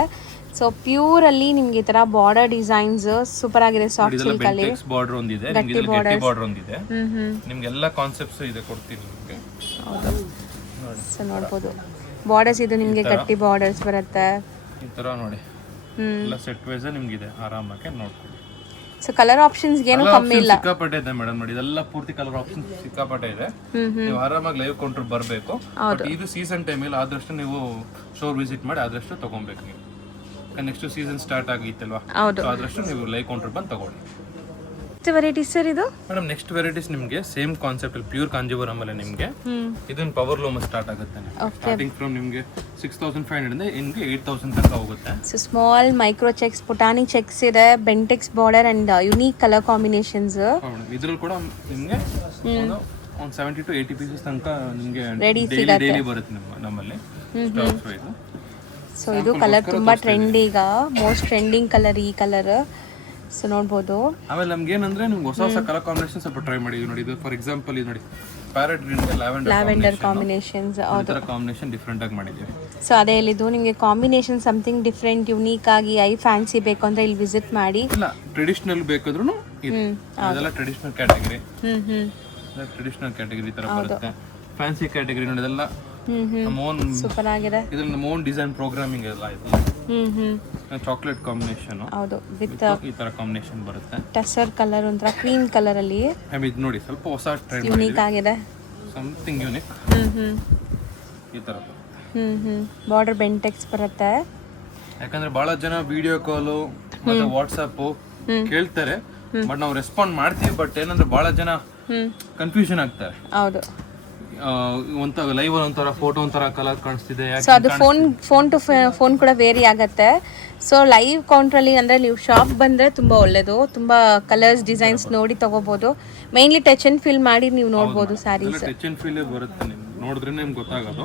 ಸೊ ಪ್ಯೂರ್ ಅಲ್ಲಿ ನಿಮ್ಗೆ ಈ ತರ ಬಾರ್ಡರ್ ಡಿಸೈನ್ಸ್ ಸೂಪರ್ ಆಗಿದೆ. ಸಾಫ್ಟ್ ಸಿಲ್ಕ್ ಅಲ್ಲಿ ಬಾರ್ಡರ್ ಒಂದಿದೆ, ನಿಮಗೆ ಬಾರ್ಡರ್ ಒಂದಿದೆ, ನಿಮ್ಗೆ ಎಲ್ಲ ಕಾನ್ಸೆಪ್ಟ್ಸ್ ಇದೆ ಕೊಡ್ತೀನಿ ನಿಮಗೆ. ಹೌದು, ಸೊ ನೋಡಬಹುದು ಬಾರ್ಡರ್ಸ್. ಇದು ನಿಮ್ಗೆ ಗಟ್ಟಿ ಬಾರ್ಡರ್ಸ್ ಬರುತ್ತೆ ಈ ತರ ನೋಡಿ. ಎಲ್ಲ ಸೆಟ್ ವೈಸ್ ನಿಮ್ಗೆ ಇದೆ, ಆರಾಮಾಗಿ ನೋಡ್ಕೊಳ್ಳಿ. ಸೊ ಕಲರ್ ಆಪ್ಷನ್ಸ್ ಏನು ಕಮ್ಮಿ ಇಲ್ಲ, ಸಿಕ್ಕಾಪಟ್ಟೆ ಇದೆ ಮೇಡಮ್. ನೋಡಿ ಇದೆಲ್ಲ ಪೂರ್ತಿ ಕಲರ್ ಆಪ್ಷನ್ ಸಿಕ್ಕಾಪಟ್ಟೆ ಇದೆ. ನೀವು ಆರಾಮಾಗಿ ಲೈವ್ ಕೌಂಟರ್ ಬರಬೇಕು. ಬಟ್ ಇದು ಸೀಸನ್ ಟೈಮಲ್ಲಿ ಆದಷ್ಟು ನೀವು ಸ್ಟೋರ್ ವಿಸಿಟ್ ಮಾಡಿ ಆದಷ್ಟು ತಗೊಬೇಕು ನೀವು. ನೆಕ್ಸ್ಟ್ ಸೀಸನ್ ಸ್ಟಾರ್ಟ್ ಆಗಿತ್ತಲ್ವಾ, ಆದಷ್ಟು ನೀವು ಲೈವ್ ಕೌಂಟರ್ ಬಂದು ತಗೊಳ್ಳಿ. ವೆರೈಟಿ ಸರ್ ಇದು ಮೇಡಮ್ ನೆಕ್ಸ್ಟ್ ವೆರೈಟೀಸ್ ನಿಮಗೆ ಸೇಮ್ ಕಾನ್ಸೆಪ್ಟ್ ಅಲ್ಲಿ ಪ್ಯೂರ್ ಕಾಂಜೀವರಂ ಅಲ್ಲಿ ನಿಮಗೆ ಇದನ್ನ ಪವರ್ ಲೂಮ್ ಸ್ಟಾರ್ಟ್ ಆಗುತ್ತೆ ಸ್ಟಾರ್ಟಿಂಗ್ ಫ್ರಮ್ ನಿಮಗೆ 6500 ಇಂದ ನಿಮಗೆ 8000 ತನಕ ಹೋಗುತ್ತೆ. ಸೊ ಸ್ಮಾಲ್ ಮೈಕ್ರೋ ಚೆಕ್ಸ್, ಪುಟಾನಿ ಚೆಕ್ಸ್ ಇದೆ, Bentex border and unique colour combinations. ಇದ್ರಲ್ಲಿ ಕೂಡ ನಿಮಗೆ ಒಂದು 70 to 80 ಪೀಸಸ್ ತನಕ ನಿಮಗೆ ಡೈಲಿ ಬರುತ್ತೆ ನಮ್ಮಲ್ಲಿ ಸ್ಟಾಕ್ಸ್ ವೈಸ್. ಸೊ ಇದು ಕಲರ್ ತುಂಬಾ ಟ್ರೆಂಡ್, ಈಗ ಮೋಸ್ಟ್ ಟ್ರೆಂಡಿಂಗ್ ಕಲರ್ ಈ ಕಲರ್. ಸೊ ನೋಡ್ಬೋದು. ಆಮೇಲೆ ನಮ್ಗೆ ಏನಂದ್ರೆ ನಿಮ್ಗೆ ಹೊಸ ಹೊಸ ಕಲರ್ ಕಾಂಬಿನೇಷನ್ ಸ್ವಲ್ಪ ಟ್ರೈ ಮಾಡಿದ್ವಿ ನೋಡಿ. ಇದು ಫಾರ್ ಎಕ್ಸಾಂಪಲ್ ಇದು ನೋಡಿ ಪ್ಯಾರೆಟ್ ಗ್ರೀನ್ ಗೆ ಲ್ಯಾವೆಂಡರ್ ಕಾಂಬಿನೇಷನ್ಸ್, ಅದರ ಕಾಂಬಿನೇಷನ್ ಡಿಫರೆಂಟ್ ಆಗಿ ಮಾಡಿದ್ದೀವಿ. ಸೊ ಅದೇ ಹೇಳಿದ್ದು ನಿಮಗೆ ಕಾಂಬಿನೇಷನ್ ಸಮಥಿಂಗ್ ಡಿಫರೆಂಟ್ ಯುನೀಕ್ ಆಗಿ ಐ ಫ್ಯಾನ್ಸಿ ಬೇಕು ಅಂದ್ರೆ ಇಲ್ಲಿ ವಿಸಿಟ್ ಮಾಡಿ. ಇಲ್ಲ ಟ್ರೆಡಿಷನಲ್ ಬೇಕಾದ್ರೂ ಇದೆಲ್ಲ ಟ್ರೆಡಿಷನಲ್ ಕ್ಯಾಟಗರಿ. ಟ್ರೆಡಿಷನಲ್ ಕ್ಯಾಟಗರಿ ತರ ಬರುತ್ತೆ. ಫ್ಯಾನ್ಸಿ ಕ್ಯಾಟಗರಿ ನೋಡಿ ಇದೆಲ್ಲ ನಮ್ಮ ಓನ್ ಸೂಪರ್ ಆಗಿದೆ. ಇದ್ರಲ್ಲಿ ನಮ್ಮ ಓನ್ ಡಿಸೈನ್ ಪ್ರೋಗ್ರಾಮಿಂಗ್ ಎಲ್ಲ ಇದೆ. ಚಾಕ್ಲೇಟ್ ಕಾಂಬಿನೇಷನ್, ಹೌದು, ವಿತ್ ಈ ತರ ಕಾಂಬಿನೇಷನ್ ಬರುತ್ತೆ. ಟಸರ್ ಕಲರ್ ಒಂಥರ ಕ್ರೀಮ್ ಕಲರ್ ಅಲ್ಲಿ ಇದು ನೋಡಿ ಸ್ವಲ್ಪ ಹೊಸ ಟ್ರೆಂಡ್ ಯುನೀಕ್ ಆಗಿದೆ, ಸಮಥಿಂಗ್ ಯುನೀಕ್. ಈ ತರ ಬಾರ್ಡರ್ ಬೆಂಟೆಕ್ಸ್ ಬರುತ್ತೆ. ಯಾಕಂದ್ರೆ ಬಹಳ ಜನ ವಿಡಿಯೋ ಕಾಲು ಮತ್ತೆ ವಾಟ್ಸ್ಆಪ್ ಕೇಳ್ತಾರೆ, ಬಟ್ ನಾವು ರೆಸ್ಪಾಂಡ್ ಮಾಡ್ತೀವಿ. ಬಟ್ ಏನಂದ್ರೆ ಬಹಳ ಜನ ಕನ್ಫ್ಯೂಷನ್ ಆಗ್ತಾರೆ. ಹೌದು, ಒಂಥರ ಲೈವ್ ಒಂಥರ ಫೋಟೋ ಒಂಥರ ಕಲರ್ ಕಾಣಿಸ್ತಿದೆ. ಸೊ ಅದು ಫೋನ್ ಟು ಫೋನ್ ಕೂಡ ವೇರಿ ಆಗುತ್ತೆ. ಸೊ ಲೈವ್ ಕೌಂಟ್ರಲ್ಲಿ ಅಂದರೆ ನೀವು ಶಾಪ್ ಬಂದರೆ ತುಂಬ ಒಳ್ಳೆಯದು. ತುಂಬ ಕಲರ್ಸ್ ಡಿಸೈನ್ಸ್ ನೋಡಿ ತಗೋಬೋದು. ಮೇನ್ಲಿ ಟಚ್ ಅಂಡ್ ಫೀಲ್ ಮಾಡಿ ನೀವು ನೋಡ್ಬೋದು ಸ್ಯಾರೀಸ್. ಟಚ್ ಅಂಡ್ ಫೀಲ್ ಬರುತ್ತೆ, ನೋಡಿದ್ರೆ ನಿಮ್ಗೆ ಗೊತ್ತಾಗೋದು.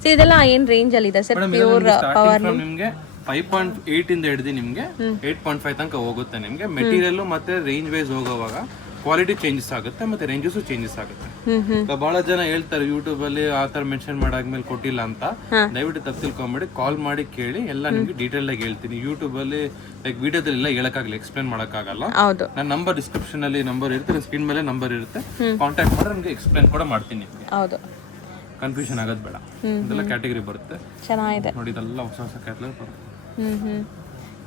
ಸೊ ಇದೆಲ್ಲ ಏನು ರೇಂಜಲ್ಲಿ ಇದೆ ಸರ್? ಪ್ಯೂರ್ ಪವರ್ ನಿಮಗೆ 5.8 ಇಂದ ಹಿಡಿದು ನಿಮಗೆ 8.5 ತನಕ ಹೋಗುತ್ತೆ. ನಿಮಗೆ ಮೆಟೀರಿಯಲ್ ಮತ್ತೆ ರೇಂಜ್ ವೈಸ್ ಹೋಗೋವಾಗ ಕ್ವಾಲಿಟಿ ಚೇಂಜಸ್ ಆಗುತ್ತೆ ಮತ್ತೆ ರೇಂಜಸ್ ಚೇಂಜಸ್ ಆಗುತ್ತೆ. ಬಹಳ ಜನ ಹೇಳ್ತಾರೆ ಯೂಟ್ಯೂಬ್ ಅಲ್ಲಿ ಆ ತರ ಮೆನ್ಷನ್ ಮಾಡಾದ್ಮೇಲೆ ಕೊಟ್ಟಿಲ್ಲ ಅಂತ. ದಯವಿಟ್ಟು ತಪ್ಪು ತಿಳ್ಕೊಂಬೇಡಿ, ಕಾಲ್ ಮಾಡಿ ಕೇಳಿ, ಎಲ್ಲ ನಿಮ್ಗೆ ಡೀಟೇಲ್ ಆಗಿ ಹೇಳ್ತೀನಿ. ಯೂಟ್ಯೂಬ್ ಅಲ್ಲಿ ಲೈಕ್ ವಿಡಿಯೋದಲ್ಲಿ ಎಲ್ಲ ಹೇಳಕ್ಕಾಗಲ್ಲ, ಎಕ್ಸ್ಪ್ಲೇನ್ ಮಾಡಕ್ಕಾಗಲ್ಲ. ನನ್ನ ನಂಬರ್ ಡಿಸ್ಕ್ರಿಪ್ಷನ್ ಅಲ್ಲಿ ನಂಬರ್ ಇರುತ್ತೆ, ಸ್ಕ್ರೀನ್ ಮೇಲೆ ನಂಬರ್ ಇರುತ್ತೆ, ಕಾಂಟ್ಯಾಕ್ಟ್ ಮಾಡಿದ್ರೆ ನಿಮ್ಗೆ ಎಕ್ಸ್ಪ್ಲೇನ್ ಕೂಡ ಮಾಡ್ತೀನಿ. ಹೌದು, ಕನ್ಫ್ಯೂಷನ್ ಆಗೋದು ಬೇಡ. ಇದೆಲ್ಲ ಕ್ಯಾಟಗರಿ ಬರುತ್ತೆ, ಚೆನ್ನಾಗಿದೆ ನೋಡಿ. ಇದೆಲ್ಲ ಹೊಸ ಹೊಸ ಕ್ಯಾಟಗರಿ ಬರುತ್ತೆ.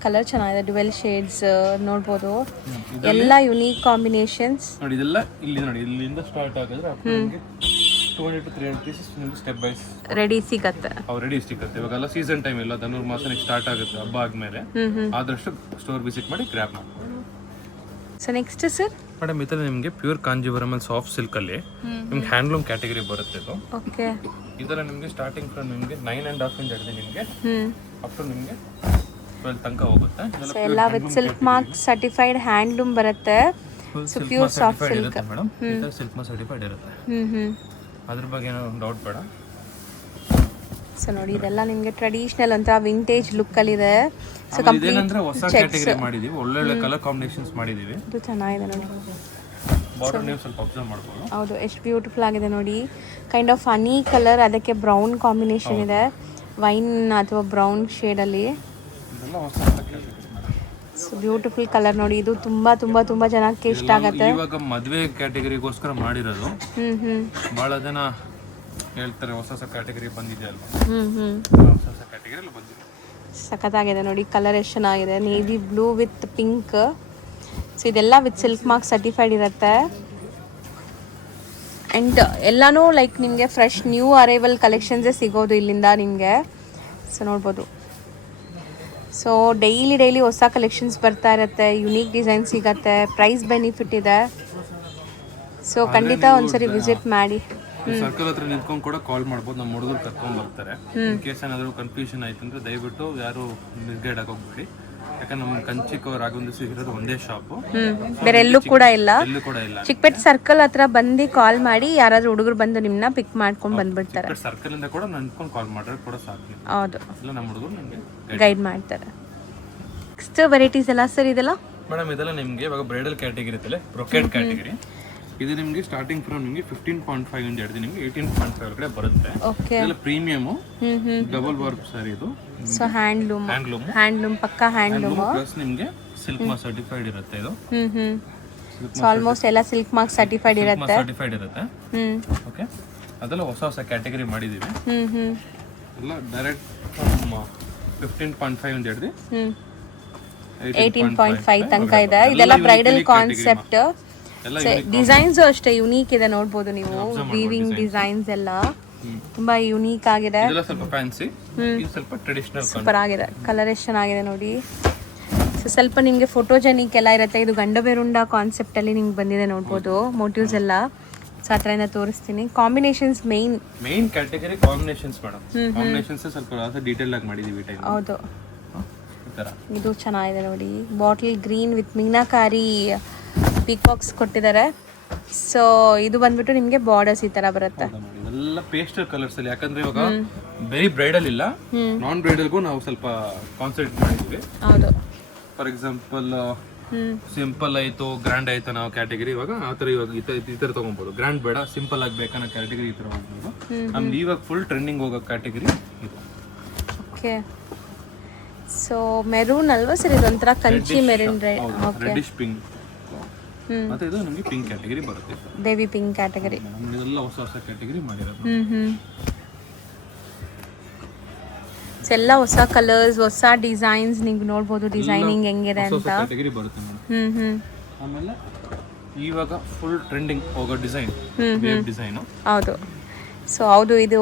ಕಲರ್ ಚೆನ್ನಾಗಿದೆ, ಡ್ಯುವೆಲ್ ಶೇಡ್ಸ್ ನೋಡ್ಬೋದು, ಎಲ್ಲ ಯುನೀಕ್ ಕಾಂಬಿನೇಷನ್ಸ್ ನೋಡಿ. ಇದೆಲ್ಲ ಇಲ್ಲಿ ನೋಡಿ, ಇಲ್ಲಿಂದ ಸ್ಟಾರ್ಟ್ ಆಗಿದ್ರೆ 200 to 300 ಪೀಸಸ್ ನಿಮಗೆ ಸ್ಟೆಪ್ ಬೈ ರೆಡಿ ಸಿಗುತ್ತೆ. ರೆಡಿ ಸಿಗುತ್ತೆ. ಇವಾಗೆಲ್ಲ ಸೀಸನ್ ಟೈಮ್ ಇಲ್ಲ, ಧನುರ್ಮಾಸ ಸ್ಟಾರ್ಟ್ ಆಗುತ್ತೆ, ಹಬ್ಬ ಆದ್ಮೇಲೆ. ಆದಷ್ಟು ಸ್ಟೋರ್ ವಿಸಿಟ್ ಮಾಡಿ ಗ್ರ್ಯಾಬ್ ಮಾಡ್ಬೋದು. ಸೊ ನೆಕ್ಸ್ಟ್ ಸರ್ ಮೇಡಮ್ ಇದರಲ್ಲಿ ನಿಮಗೆ ಪ್ಯೂರ್ ಕಾಂಜೀವರಂ ಸಾಫ್ಟ್ ಸಿಲ್ಕ್ ಅಲ್ಲಿ ನಿಮ್ಗೆ ಹ್ಯಾಂಡ್ಲೂಮ್ ಕ್ಯಾಟಗರಿ ಬರುತ್ತೆ. ಇದು ಓಕೆ. ಇದರ ನಿಮಗೆ ಸ್ಟಾರ್ಟಿಂಗ್ ಫ್ರಮ್ ನಿಮಗೆ 9.5 ಇಂದ ಹಿಡಿದು ನಿಮಗೆ ಅಪ್ ಟು ನಿಮಗೆ 12 ತನಕ ಹೋಗುತ್ತೆ. ಸೊ ಎಲ್ಲ with silk mark certified handloom ಬರುತ್ತೆ. So pure soft silk madam, ಇದು ಸಿಲ್ಕ್ ಮಾರ್ಕ್ ಸರ್ಟಿಫೈಡ್ ಇರುತ್ತೆ. ಅದ್ರ ಬಗ್ಗೆ ಏನೋ ಡೌಟ್ ಬೇಡ. ಸೊ ನೋಡಿ ಇದೆಲ್ಲ ನಿಮಗೆ ಟ್ರೆಡಿಷನಲ್ ಒಂಥರ ವಿಂಟೇಜ್ ಲುಕ್ ಅಲ್ಲಿ ಇದೆ. ಸೊ ಇದೇನಂದ್ರೆ ಹೊಸ ಕ್ಯಾಟಗರಿ ಮಾಡಿದೀವಿ, ಒಳ್ಳೊಳ್ಳೆ ಕಲರ್ ಕಾಂಬಿನೇಷನ್ಸ್ ಮಾಡಿದೀವಿ. ಇದು ಚೆನ್ನಾಗಿದೆ ನೋಡಿ, ಬಾರ್ಡರ್ ನೀವು ಸ್ವಲ್ಪ ಅಬ್ಸರ್ವ್ ಮಾಡ್ಬೋದು. ಹೌದು, ಎಷ್ಟು ಬ್ಯೂಟಿಫುಲ್ ಆಗಿದೆ ನೋಡಿ. ಕೈಂಡ್ ಆಫ್ ಹನಿ ಕಲರ್, ಅದಕ್ಕೆ ಬ್ರೌನ್ ಕಾಂಬಿನೇಷನ್ ಇದೆ, ವೈನ್ ಅಥವಾ ಬ್ರೌನ್ ಶೇಡ್ ಅಲ್ಲಿ. ಇದೆಲ್ಲ ಹೊಸ ಕ್ಯಾಟಗರಿ. ಸೊ ಬ್ಯೂಟಿಫುಲ್ ಕಲರ್ ನೋಡಿ, ಇದು ತುಂಬಾ ತುಂಬಾ ತುಂಬಾ ಜನಕ್ಕೆ ಇಷ್ಟ ಆಗುತ್ತೆ. ಇವಾಗ ಮದುವೆ ಕ್ಯಾಟಗರಿಗೋಸ್ಕರ ಮಾಡಿರೋದು. ಬಹಳ ಜನ ಹೇಳ್ತಾರೆ ಹೊಸ ಹೊಸ ಕ್ಯಾಟಗರಿ ಬಂದಿದೆ ಅಲ್ವಾ, ಹೊಸ ಹೊಸ ಕ್ಯಾಟಗರಿ ಅಲ್ಲಿ ಬಂದಿದೆ. ಸಖತ್ತಾಗಿದೆ ನೋಡಿ, ಕಲರ್ ಎಷ್ಟು ಚೆನ್ನಾಗಿದೆ, navy blue with pink. So ಇದೆಲ್ಲ ವಿತ್ ಸಿಲ್ಕ್ ಮಾರ್ಕ್ ಸರ್ಟಿಫೈಡ್ ಇರುತ್ತೆ. ಆ್ಯಂಡ್ ಎಲ್ಲನೂ ಲೈಕ್ ನಿಮಗೆ ಫ್ರೆಶ್ ನ್ಯೂ ಅರೈವಲ್ ಕಲೆಕ್ಷನ್ಸೇ ಸಿಗೋದು ಇಲ್ಲಿಂದ ನಿಮಗೆ. ಸೊ ನೋಡ್ಬೋದು. ಸೊ ಡೈಲಿ ಹೊಸ ಕಲೆಕ್ಷನ್ಸ್ ಬರ್ತಾ ಇರುತ್ತೆ, ಯುನೀಕ್ ಡಿಸೈನ್ ಸಿಗತ್ತೆ, ಪ್ರೈಸ್ ಬೆನಿಫಿಟ್ ಇದೆ. ಸೊ ಖಂಡಿತ ಒಂದ್ಸರಿ ವಿಸಿಟ್ ಮಾಡಿ. ಸರ್ಕಲ್ ಹತ್ರ ನಿಂತ್ಕೊಂಡು ಕೂಡ ಕಾಲ್ ಮಾಡ್ಬೋದು, ನಮ್ಮ ಹುಡುಗರು ಕರ್ಕೊಂಡು ಬರ್ತಾರೆ. ಇನ್ ಕೇಸ್ ಏನಾದರೂ ಕನ್ಫ್ಯೂಷನ್ ಆಯ್ತು ಅಂದ್ರೆ ದಯವಿಟ್ಟು ಯಾರು ಮಿಸ್ಗೈಡ್ ಆಗೋಗ್ಬಿಡಿ. ಯಾಕಂದ್ರೆ ನಮ್ಮ ಕಂಚಿಕೋ ರಾಘವೇಂದ್ರ ಇರೋದು ಒಂದೇ ಶಾಪು, ಬೇರೆ ಎಲ್ಲೂ ಕೂಡ ಇಲ್ಲ. ಚಿಕ್ಕಪೇಟೆ ಸರ್ಕಲ್ ಹತ್ರ ಬಂದು ಕಾಲ್ ಮಾಡಿ, ಯಾರಾದ್ರೂ ಹುಡುಗರು ಬಂದು ನಿಮ್ಮನ್ನ ಪಿಕ್ ಮಾಡ್ಕೊಂಡು ಬಂದ್ಬಿಡ್ತಾರೆ. ಸರ್ಕಲ್ ಇಂದ ಕೂಡ ನಿಂತ್ಕೊಂಡು ಕಾಲ್ ಮಾಡಿದ್ರೆ ಕೂಡ ಸಾಕು. ಹೌದು, ಇಲ್ಲ ನಮ್ಮ ಹುಡುಗರು ನಿಮಗೆ ಗೈಡ್ ಮಾಡ್ತಾರೆ. ನೆಕ್ಸ್ಟ್ ವೆರೈಟೀಸ್ ಎಲ್ಲ ಸರ್ ಇದೆಲ್ಲ ಮೇಡಮ್, ಇದೆಲ್ಲ ನಿಮಗೆ ಇವಾಗ ಬ್ರೈಡಲ್ ಕ್ಯಾಟಗರಿ ಇತ್ತಲ್ಲ, ಬ್ರೊಕೇಡ್ ಕ್ಯಾಟಗರಿ. ಇದು ನಿಮಗೆ ಸ್ಟಾರ್ಟಿಂಗ್ ಫ್ರಮ್ ನಿಮಗೆ 15.5 ಇಂದ ಹಿಡಿದು ನಿಮಗೆ 18.5 ಒಳಗಡೆ ಬರುತ್ತೆ. ಇದೆಲ್ಲ ಪ್ರೀಮಿಯಮ್ ಡಬಲ್ ವರ್ಕ್ ಸರ್ ಇದು. ಸೊ ಹ್ಯಾಂಡ್ಲೂಮ್ ಪಕ್ಕಾ ಹ್ಯಾಂಡ್ಲೂಮ್ ಪ್ಲಸ್ ನಿಮಗೆ ಸಿಲ್ಕ್ ಮಾರ್ಕ್ ಸರ್ಟಿಫೈಡ್ ಇರುತ್ತೆ. ಇದು ಸೊ ಆಲ್ಮೋಸ್ಟ್ ಎಲ್ಲ ಸಿಲ್ಕ್ ಮಾರ್ಕ್ ಸರ್ಟಿಫೈಡ್ ಇರುತ್ತೆ. ಓಕೆ, ಅದೆಲ್ಲ ಹೊಸ ಹೊಸ ಕ್ಯಾಟಗರಿ ಮಾಡಿದೀವಿ. ಎಲ್ಲ ಡೈರೆಕ್ಟ್ 15.5 ಇಂದ ಹಿಡಿದು 18.5 ತನಕ ಇದೆ. ಇದೆಲ್ಲ ಬ್ರೈಡಲ್ ಕಾನ್ಸೆಪ್ಟ್. ಡಿಸೈನ್ಸ್ ಅಷ್ಟೇ ಯುನೀಕ್ ಇದೆ, ನೋಡ್ಬೋದು ನೀವು. ವೀವಿಂಗ್ ಡಿಸೈನ್ಸ್ ಎಲ್ಲ ತುಂಬಾ ಯುನೀಕ್ ಆಗಿದೆ, ಸ್ವಲ್ಪ ಫ್ಯಾನ್ಸಿ, ಸ್ವಲ್ಪ ಟ್ರೆಡಿಷನಲ್, ಸೂಪರ್ ಆಗಿದೆ. ಕಲರ್ ಎಷ್ಟು ಚೆನ್ನಾಗಿದೆ ನೋಡಿ. ಸೊ ಸ್ವಲ್ಪ ನಿಮಗೆ ಫೋಟೋಜೆನಿಕ್ ಎಲ್ಲ ಇರುತ್ತೆ. ಇದು ಗಂಡಬೇರುಂಡ ಕಾನ್ಸೆಪ್ಟಲ್ಲಿ ನಿಮ್ಗೆ ಬಂದಿದೆ ನೋಡ್ಬೋದು ಮೋಟಿವ್ಸ್ ಎಲ್ಲ. ಸೊ ಆ ಥರದಿಂದ ತೋರಿಸ್ತೀನಿ. Combinations main category combinations madam. Combinations ಸ್ವಲ್ಪ ಡೀಟೇಲ್ ಆಗಿ ಮಾಡಿದೀವಿ ಟೈಮ್. ಹೌದು, ಈ ತರ ಇದು ಚೆನ್ನಾಗಿದೆ ನೋಡಿ. Bottle green with meenakari Peacocks ಕೊಟ್ಟಿದ್ದಾರೆ. ಸೊ ಇದು ಬಂದ್ಬಿಟ್ಟು ನಿಮಗೆ ಬಾರ್ಡರ್ಸ್ ಈ ತರ ಬರುತ್ತೆ. ಎಲ್ಲ ಪೇಸ್ಟಲ್ ಕಲರ್ಸ್ ಅಲ್ಲಿ, ಯಾಕಂದ್ರೆ ಇವಾಗ ವೆರಿ ಬ್ರೈಡಲ್ ಇಲ್ಲ, ನಾನ್ ಬ್ರೈಡಲ್ಗೂ ನಾವು ಸ್ವಲ್ಪ ಕಾನ್ಸಂಟ್ರೇಟ್ ಮಾಡಿದ್ವಿ. ಹೌದು, ಫಾರ್ ಎಕ್ಸಾಂಪಲ್ ಸಿಂಪಲ್ ಆಯ್ತು, ಗ್ರ್ಯಾಂಡ್ ಆಯ್ತು ನಾವು ಕ್ಯಾಟಗರಿ. ಇವಾಗ ಆ ಥರ ಇವಾಗ ಈ ಥರ ತಗೊಬೋದು. ಗ್ರ್ಯಾಂಡ್ ಬೇಡ, ಸಿಂಪಲ್ ಆಗಿ ಬೇಕಾ ಕ್ಯಾಟಗರಿ ಈ ಥರ ಹೋಗ್ಬೋದು. ನಮ್ದು ಇವಾಗ ಫುಲ್ ಟ್ರೆಂಡಿಂಗ್ ಹೋಗೋ ಕ್ಯಾಟಗರಿ ಇದು. ಓಕೆ, ಸೊ ಮೆರೂನ್ ಅಲ್ವಾ ಸರ್? ಇದು ಒಂಥರ ಕಂಚಿ ಮೆರೂನ್ ರೆಡಿಶ್ ಪಿಂಕ್. ಮತ್ತೆ ಇದು ನಮಗೆ ಪಿಂಕ್ ಕ್ಯಾಟಗರಿ ಬರುತ್ತೆ. Baby pink category. ಇದೆಲ್ಲ ಹೊಸ ಹೊಸ ಕ್ಯಾಟಗರಿ ಮಾಡಿರೋದು. ಎಲ್ಲ ಹೊಸ ಕಲರ್ಸ್, ಹೊಸ ಡಿಸೈನ್ಸ್. ನೀವು ನೋಡ್ಬೋದು ಡಿಸೈನಿಂಗ್ ಹೆಂಗಿದೆ ಅಂತ. ಕ್ಯಾಟಗರಿ ಬರುತ್ತೆ ಮೇಡಮ್. ಆಮೇಲೆ ಇವಾಗ ಫುಲ್ ಟ್ರೆಂಡಿಂಗ್ ಹೋಗೋ ಡಿಸೈನ್ ವೇವ್ ಡಿಸೈನ್. ಹೌದು, ಸೊ ಹೌದು, ಇದು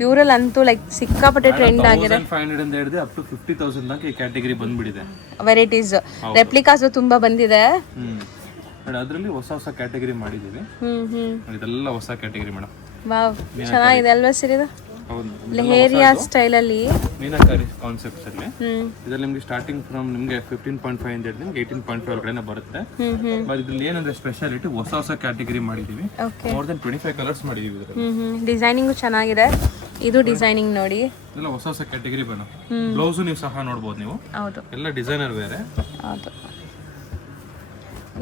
ಪ್ಯೂರಲ್ ಅಂತೂ ಲೈಕ್ ಸಿಕ್ಕಾಪಟ್ಟೆ ಟ್ರೆಂಡ್ ಆಗಿದೆ. 500 ಇಂದ ಹಿಡಿದು ಅಪ್ ಟು 50,000 ತನಕ ಈ ಕ್ಯಾಟಗರಿ ಬಂದ್ಬಿಟ್ಟಿದೆ. ವೆರೈಟೀಸ್, ರೆಪ್ಲಿಕಾಸ್ ತುಂಬಾ ಬಂದಿದೆ. ಅದರಲ್ಲಿ ಹೊಸ ಹೊಸ ಕ್ಯಾಟಗರಿ ಮಾಡಿದೀವಿ. ಇದೆಲ್ಲ ಹೊಸ ಕ್ಯಾಟಗರಿ ಮೇಡಮ್. ವಾವ್, ಚೆನ್ನಾಗಿದೆ ಅಲ್ವಾ ಸರ್? ಇದು ಹೌದು, ಲೆಹೇರಿಯಾ ಸ್ಟೈಲ್ ಅಲ್ಲಿ ಮೀನಾಕಾರಿ ಕಾನ್ಸೆಪ್ಟ್ಸ್ ಅಲ್ಲಿ. ಇದರಲ್ಲಿ ನಿಮ್ಗೆ ಸ್ಟಾರ್ಟಿಂಗ್ ಫ್ರಮ್ ನಿಮ್ಗೆ 15.5 ಇಂದ ಹಿಡಿದು 18.5 ಒಳಗಡೆ ಬರುತ್ತೆ. ಇದ್ರಲ್ಲಿ ಏನಂದ್ರೆ ಸ್ಪೆಷಾಲಿಟಿ ಹೊಸ ಹೊಸ ಕ್ಯಾಟಗರಿ ಮಾಡಿದೀವಿ. ಮೋರ್ ದನ್ 25 ಕಲರ್ಸ್ ಮಾಡಿದೀವಿ ಇದರಲ್ಲಿ. ಡಿಸೈನಿಂಗ್ ಚೆನ್ನಾಗಿದೆ. ಇದು ಡಿಸೈನಿಂಗ್ ನೋಡಿ, ಇದೆಲ್ಲ ಹೊಸ ಹೊಸ ಕ್ಯಾಟಗರಿ ಬನ. ಬ್ಲೌಸ್ ನೀವು ಸಹ ನೋಡಬಹುದು ನೀವು. ಹೌದು, ಎಲ್ಲ ಡಿಸೈನರ್ ಬೇರೆ. ಹೌದು,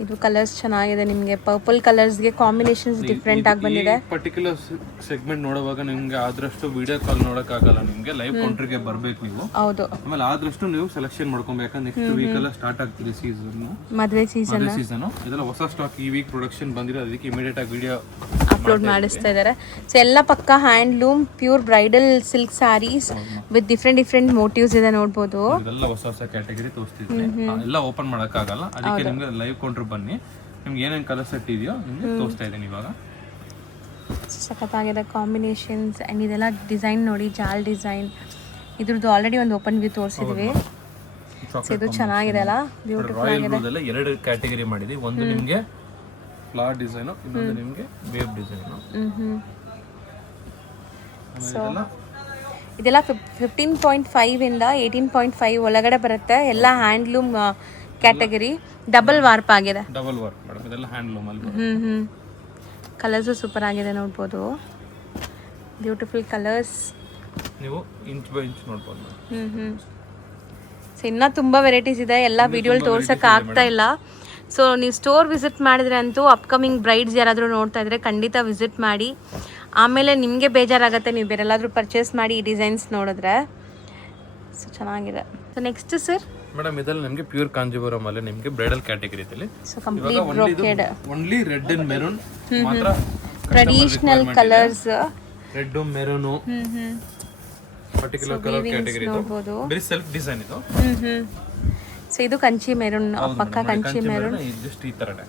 ಇದು ಕಲರ್ಸ್ ಚೆನ್ನಾಗಿದೆ. ನಿಮಗೆ ಪರ್ಪಲ್ ಕಲರ್ಸ್ಗೆ ಕಾಂಬಿನೇಷನ್ಸ್ ಡಿಫ್ರೆಂಟ್ ಆಗಿ ಬಂದಿದೆ. ಪರ್ಟಿಕ್ಯುಲರ್ ಸೆಗ್ಮೆಂಟ್ ನೋಡುವಾಗ ನಿಮ್ಗೆ ಆದಷ್ಟು ವಿಡಿಯೋ ಕಾಲ್ ನೋಡಕ್ ಆಗಲ್ಲ. ನಿಮ್ಗೆ ಲೈವ್ ಕೌಂಟರ್ಗೆ ಬರ್ಬೇಕು ನೀವು. ಹೌದು, ಆಮೇಲೆ ಆದಷ್ಟು ನೀವು ಸೆಲೆಕ್ಷನ್ ಮಾಡ್ಕೊಬೇಕು. ನೆಕ್ಸ್ಟ್ ವೀಕ್ ಎಲ್ಲ ಸ್ಟಾರ್ಟ್ ಆಗ್ತಿದೆ ಸೀಸನ್, ಮದುವೆ ಸೀಸನ್. ಇದೆಲ್ಲ ಹೊಸ ಸ್ಟಾಕ್ ಈ ವೀಕ್ ಪ್ರೊಡಕ್ಷನ್ ಬಂದಿರೋ, ಅದಕ್ಕೆ ಇಮಿಡಿಯೇಟ್ ಆಗಿ ವಿಡಿಯೋ ಅಪ್ಲೋಡ್ ಮಾಡಿಸ್ತಾ ಇದ್ದಾರೆ. ಸೊ ಎಲ್ಲ ಪಕ್ಕ handloom pure bridal silk sarees with different motifs ಇದೆ ನೋಡ್ಬೋದು. ಇದೆಲ್ಲ ಹೊಸ ಹೊಸ ಕ್ಯಾಟಗರಿ ತೋರಿಸ್ತಿದ್ದೀನಿ. ಎಲ್ಲ ಓಪನ್ ಮಾಡಕ್ ಆಗಲ್ಲ, ಅದಕ್ಕೆ ನಿಮ್ಗೆ ಲೈವ್ ಕೌಂಟರ್ ಬನ್ನಿ. ನಿಮ್ಗೆ ಏನೇನು ಕಲರ್ ಸೆಟ್ ಇದೆಯೋ ನಿಮ್ಗೆ ತೋರಿಸ್ತಾ ಇದ್ದೀನಿ ಇವಾಗ. ಸಖತ್ತಾಗಿದೆ ಕಾಂಬಿನೇಷನ್ಸ್. ಆ್ಯಂಡ್ ಇದೆಲ್ಲ ಡಿಸೈನ್ ನೋಡಿ, ಜಾಲ್ ಡಿಸೈನ್. ಇದ್ರದ್ದು ಆಲ್ರೆಡಿ ಒಂದು ಓಪನ್ ವ್ಯೂ ತೋರಿಸಿದ್ವಿ. ಸೊ ಇದು ಚೆನ್ನಾಗಿದೆ ಅಲ್ಲ, ಬ್ಯೂಟಿಫುಲ್ ಆಗಿದೆ. ಎರಡು ಕ್ಯಾಟಗರಿ ಮಾಡಿದ್ವಿ. ಒಂದು ನಿಮ್ಗೆ ಫ್ಲವರ್ ಡಿಸೈನ್, ಇನ್ನೊಂದು ನಿಮ್ಗೆ ವೇವ್ ಡಿಸೈನ್. ಸೊ ಇದೆಲ್ಲ 15.5 ಇಂದ 18.5 ಒಳಗಡೆ ಬರುತ್ತೆ. ಎಲ್ಲ ಹ್ಯಾಂಡ್ಲೂಮ್ ಕ್ಯಾಟಗರಿ. ಡಬಲ್ ವಾರ್ಪ್ ಆಗಿದೆ. ಡಬಲ್ ವಾರ್ಪ್ ಮೇಡಮ್, ಇದೆಲ್ಲ ಹ್ಯಾಂಡ್ಲೂಮ್ ಅಲ್ಲಿ. ಕಲರ್ಸು ಸೂಪರ್ ಆಗಿದೆ ನೋಡ್ಬೋದು. Beautiful colours. ನೀವು ಇಂಚ್ ಬೈ ಇಂಚ್ ನೋಡ್ಬೋದು. ಸೊ ಇನ್ನೂ ತುಂಬ ವೆರೈಟೀಸ್ ಇದೆ. ಎಲ್ಲ ವಿಡಿಯೋಲಿ ತೋರ್ಸೋಕೆ ಆಗ್ತಾ ಇಲ್ಲ. ಸೊ ನೀವು ಸ್ಟೋರ್ ವಿಸಿಟ್ ಮಾಡಿದ್ರೆ ಅಂತೂ ಅಪ್ಕಮಿಂಗ್ ಬ್ರೈಡ್ಸ್ ಯಾರಾದರೂ ನೋಡ್ತಾ ಇದ್ರೆ ಖಂಡಿತ ವಿಸಿಟ್ ಮಾಡಿ. ಆಮೇಲೆ ನಿಮಗೆ ಬೇಜಾರಾಗುತ್ತೆ ನೀವು ಬೇರೆಲ್ಲಾದರೂ ಪರ್ಚೇಸ್ ಮಾಡಿ ಈ ಡಿಸೈನ್ಸ್ ನೋಡಿದ್ರೆ. ಸೊ ಚೆನ್ನಾಗಿದೆ. ಸೊ ನೆಕ್ಸ್ಟ್ ಸರ್ ಮೇಡಮ್, ಇದರಲ್ಲಿ ನಿಮಗೆ ಪ್ಯೂರ್ ಕಾಂಜೀವರಂ ಅಲ್ಲಿ ನಿಮಗೆ ಬ್ರೈಡಲ್ ಕ್ಯಾಟಗರಿ ಇದೆ. So complete brocade, only red and maroon ಮಾತ್ರ. Traditional colours, red maroon particular colour category ನೋಡಬಹುದು. ಬರೀ ಸೆಲ್ಫ್ ಡಿಸೈನ್ ಇದು. ಸೊ ಇದು ಕಂಚಿ ಮೆರೂನ್, ಪಕ್ಕ ಕಂಚಿ ಮೆರೂನ್ ಜಸ್ಟ್ ಈ ತರನೇ.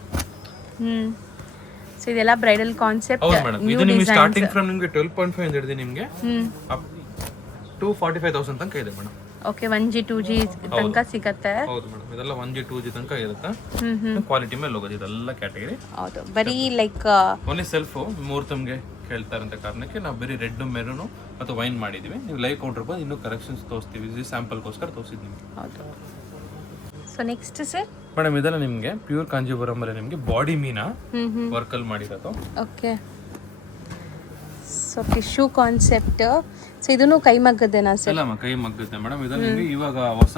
ಸೊ ಇದೆಲ್ಲ ಬ್ರೈಡಲ್ ಕಾನ್ಸೆಪ್ಟ್. ಹೌದು ಮೇಡಮ್, ಇದು ನಿಮಗೆ ಸ್ಟಾರ್ಟಿಂಗ್ ಫ್ರಮ್ ನಿಮಗೆ 12.5 ಇಂದ ಹಿಡಿದು ನಿಮಗೆ ಅಪ್ ಟು 45,000 ತನಕ ಇದೆ ಮೇಡಮ್. ಓಕೆ, 1G 2G ತನಕ ಸಿಗುತ್ತೆ. ಹೌದು ಮೇಡಮ್, ಇದೆಲ್ಲ 1G 2G ತನಕ ಇರುತ್ತೆ. ಕ್ವಾಲಿಟಿ ಮೇಲೆ ಹೋಗೋದು ಇದೆಲ್ಲ ಕ್ಯಾಟಗರಿ. ಹೌದು, ಬರೀ ಲೈಕ್ ಓನ್ಲಿ ಸೆಲ್ಫ್ ಮುಹೂರ್ತಮ್ಗೆ ಕೇಳ್ತಾರಂತ ಕಾರಣಕ್ಕೆ ನಾವು ಬರೀ ರೆಡ್ ಮೆರೂನು ಮತ್ತು ವೈನ್ ಮಾಡಿದೀವಿ. ನೀವು ಲೈವ್ ಕೌಂಟರ್ ಬಂದು ಇನ್ನೂ ಕಲೆಕ್ಷನ್ಸ್ ತೋರಿಸ್ತೀವಿ. ಇದು ಸ್ಯಾಂಪಲ್ಗೋಸ್ಕರ ತೋರಿಸಿದ್ವಿ ನಿಮಗೆ. ಹೌದು. ಸೊ ನೆಕ್ಸ್ಟ್ ಸರ್ ಮೇಡಮ್, ಇದೆಲ್ಲ ನಿಮಗೆ ಪ್ಯೂರ್ ಕಾಂಜೀವರಂ ಅಲ್ಲಿ ನಿಮಗೆ ಬಾಡಿ ಮೀನಾ ವರ್ಕಲ್ಲಿ ಮಾಡಿರೋದು. Okay, so tissue concept. So ಇದನ್ನು ಕೈ ಮಗ್ಗದೇನಾ ಸರ್? ಇಲ್ಲ ಕೈ ಮಗ್ಗತ್ತೆ ಮೇಡಮ್. ಇದು ನಿಮಗೆ ಇವಾಗ ಹೊಸ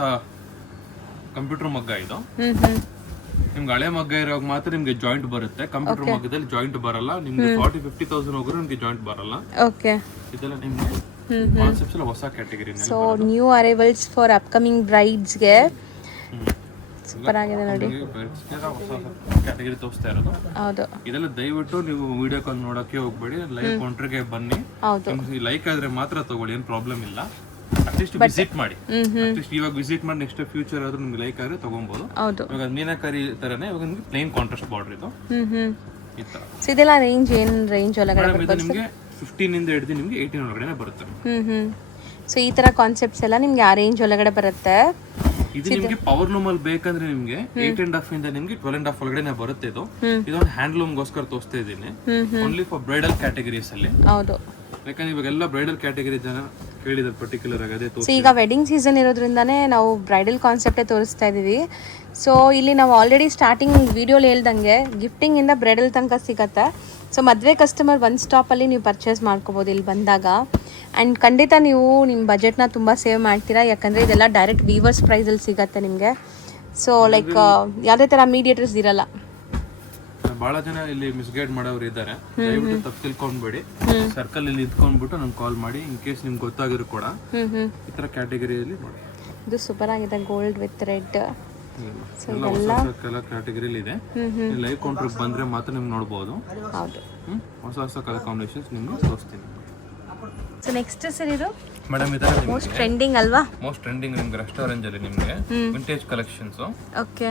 ಕಂಪ್ಯೂಟರ್ ಮಗ್ಗ ಇದು. ನಿಮ್ಗೆ ಹಳೆ ಮಗ್ಗ ಇರೋವಾಗ ಮಾತ್ರ ನಿಮ್ಗೆ ಜಾಯಿಂಟ್ ಬರುತ್ತೆ. ಕಂಪ್ಯೂಟರ್ ಮಗ್ಗದಲ್ಲಿ ಜಾಯಿಂಟ್ ಬರಲ್ಲ. ನಿಮ್ಗೆ 40-50,000 ಹೋಗ್ರು ನಿಮ್ಗೆ ಜಾಯಿಂಟ್ ಬರಲ್ಲ. ಓಕೆ, ಇದೆಲ್ಲ ನಿಮ್ಗೆ ಕಾನ್ಸೆಪ್ಟ್ಸ್ ಎಲ್ಲ ಹೊಸ category. So new arrivals for upcoming ಬ್ರೈಡ್ಸ್ಗೆ ಸೂಪರ್ ಆಗಿದೆ ನೋಡಿ. ಕ್ಯಾಟಗರಿ ತೋರಿಸ್ತಾ ಇರೋದು. ಹೌದು, ಇದೆಲ್ಲ ದಯವಿಟ್ಟು ನೀವು ವಿಡಿಯೋ ಕಾಲ್ ನೋಡಕ್ಕೆ ಹೋಗ್ಬೇಡಿ. ಲೈವ್ ಕೌಂಟರ್ಗೆ ಬನ್ನಿ. ಹೌದು, ಲೈಕ್ ಆದ್ರೆ ಮಾತ್ರ ತಗೊಳ್ಳಿ, ಏನು ಪ್ರಾಬ್ಲಮ್ ಇಲ್ಲ. ಅಟ್ಲೀಸ್ಟ್ ವಿಸಿಟ್ ಮಾಡಿ. ಅಟ್ಲೀಸ್ಟ್ ಇವಾಗ ವಿಸಿಟ್ ಮಾಡಿ ನೆಕ್ಸ್ಟ್ ಫ್ಯೂಚರ್ ಆದ್ರೂ ನಿಮ್ಗೆ ಲೈಕ್ ಆದ್ರೆ ತಗೊಬಹುದು. ಹೌದು, ಇವಾಗ ಮೀನಾಕಾರಿ ತರನೇ ಇವಾಗ ನಿಮ್ಗೆ ಪ್ಲೇನ್ ಕಾಂಟ್ರಾಸ್ಟ್ ಬಾರ್ಡರ್ ಇದು. ಈ ತರ. ಸೊ ಇದೆಲ್ಲ ರೇಂಜ್ ಏನು ರೇಂಜ್ ಒಳಗಡೆ ಬರುತ್ತೆ? ನಿಮಗೆ 15 ಇಂದ ಹಿಡಿದು ನಿಮಗೆ 18 ಒಳಗಡೆ ಬರುತ್ತೆ. ಸೊ ಈ ತರ ಕಾನ್ಸೆಪ್ಟ್ಸ್ ಎಲ್ಲ ನಿಮ್ಗೆ ಆ ರೇಂಜ್ ಒಳಗಡೆ ಬರುತ್ತೆ. ಇದು ನಿಮ್ಗೆ ಪವರ್ ಲೂಮ್ ಅಲ್ಲಿ ಬೇಕಂದ್ರೆ ನಿಮ್ಗೆ 8.5 ಇಂದ ನಿಮ್ಗೆ 12.5 ಒಳಗಡೆ ಬರುತ್ತೆ. ಇದೊಂದು ಹ್ಯಾಂಡ್ಲೂಮ್ ಗೋಸ್ಕರ ತೋರಿಸ್ತಾ ಇದ್ದೀನಿ, ಓನ್ಲಿ ಫಾರ್ ಬ್ರೈಡಲ್ ಕ್ಯಾಟಗರೀಸ್ ಅಲ್ಲಿ. ಹೌದು, ಯಾಕಂದ್ರೆ ಇವಾಗೆಲ್ಲ ಬ್ರೈಡಲ್ ಕ್ಯಾಟಗರಿ ಜನ ಕೇಳಿದ್ರು ಪರ್ಟಿಕ್ಯುಲರ್ ಆಗಿ. ಅದೇ ಈಗ ವೆಡ್ಡಿಂಗ್ ಸೀಸನ್ ಇರೋದ್ರಿಂದಾನೇ ನಾವು ಬ್ರೈಡಲ್ ಕಾನ್ಸೆಪ್ಟೇ ತೋರಿಸ್ತಾ ಇದೀವಿ. ಸೊ ಇಲ್ಲಿ ನಾವು ಆಲ್ರೆಡಿ ಸ್ಟಾರ್ಟಿಂಗ್ ವಿಡಿಯೋಲಿ ಹೇಳ್ದಂಗೆ ಗಿಫ್ಟಿಂಗ್ ಇಂದ ಬ್ರೈಡಲ್ ತನಕ ಸಿಗತ್ತೆ. ಸೊ ಮದುವೆ ಕಸ್ಟಮರ್ ಒಂದು ಸ್ಟಾಪಲ್ಲಿ ನೀವು ಪರ್ಚೇಸ್ ಮಾಡ್ಕೋಬೋದು ಇಲ್ಲಿ ಬಂದಾಗ. ಆ್ಯಂಡ್ ಖಂಡಿತ ನೀವು ನಿಮ್ಮ ಬಜೆಟ್ನ ತುಂಬ ಸೇವ್ ಮಾಡ್ತೀರಾ, ಯಾಕಂದರೆ ಇದೆಲ್ಲ ಡೈರೆಕ್ಟ್ ವೀವರ್ಸ್ ಪ್ರೈಸಲ್ಲಿ ಸಿಗತ್ತೆ ನಿಮಗೆ. ಸೊ ಲೈಕ್ ಯಾವುದೇ ಥರ ಮೀಡಿಯೇಟರ್ಸ್ ಇರಲ್ಲ. ಬಹಳ ಜನ ಇಲ್ಲಿ ಮಿಸ್ಗೈಡ್ ಮಾಡೋರು ಇದ್ದಾರೆ, ದಯವಿಟ್ಟು ತಪ್ಪು ತಿಳ್ಕೊಂಡ್ಬೇಡಿ. ಸರ್ಕಲ್ ಇಲ್ಲಿ ಇದ್ಕೊಂಡ್ಬಿಟ್ಟು ನಂಗೆ ಕಾಲ್ ಮಾಡಿ, ಇನ್ ಕೇಸ್ ನಿಮ್ಗೆ ಗೊತ್ತಾಗಿರೋ ಕೂಡ ಈ ತರ ಕ್ಯಾಟಗರಿಯಲ್ಲಿ ನೋಡಿ. ಇದು ಸೂಪರ್ ಆಗಿದೆ, ಗೋಲ್ಡ್ ವಿತ್ ರೆಡ್. ಎಲ್ಲ ಕ್ಯಾಟಗರಿಲಿ ಇದೆ. ಲೈವ್ ಕೌಂಟರ್ ಬಂದ್ರೆ ಮಾತ್ರ ನಿಮ್ಗೆ ನೋಡಬಹುದು. ಹೌದು, ಹೊಸ ಹೊಸ ಕಲರ್ ಕಾಂಬಿನೇಷನ್ಸ್ ನಿಮ್ಗೆ ತೋರಿಸ್ತೀನಿ. ಸೊ ನೆಕ್ಸ್ಟ್ ಸರ್ ಇದು ಮೇಡಮ್ ಇದರ ಮೋಸ್ಟ್ ಟ್ರೆಂಡಿಂಗ್ ಅಲ್ವಾ? ಮೋಸ್ಟ್ ಟ್ರೆಂಡಿಂಗ್ ನಿಮ್ಗೆ ರೆಸ್ಟೋರೆಂಟ್ ಅಲ್ಲಿ ನಿಮ್ಗೆ ವಿಂಟೇಜ್ ಕಲೆಕ್ಷನ್ಸ್. ಓಕೆ,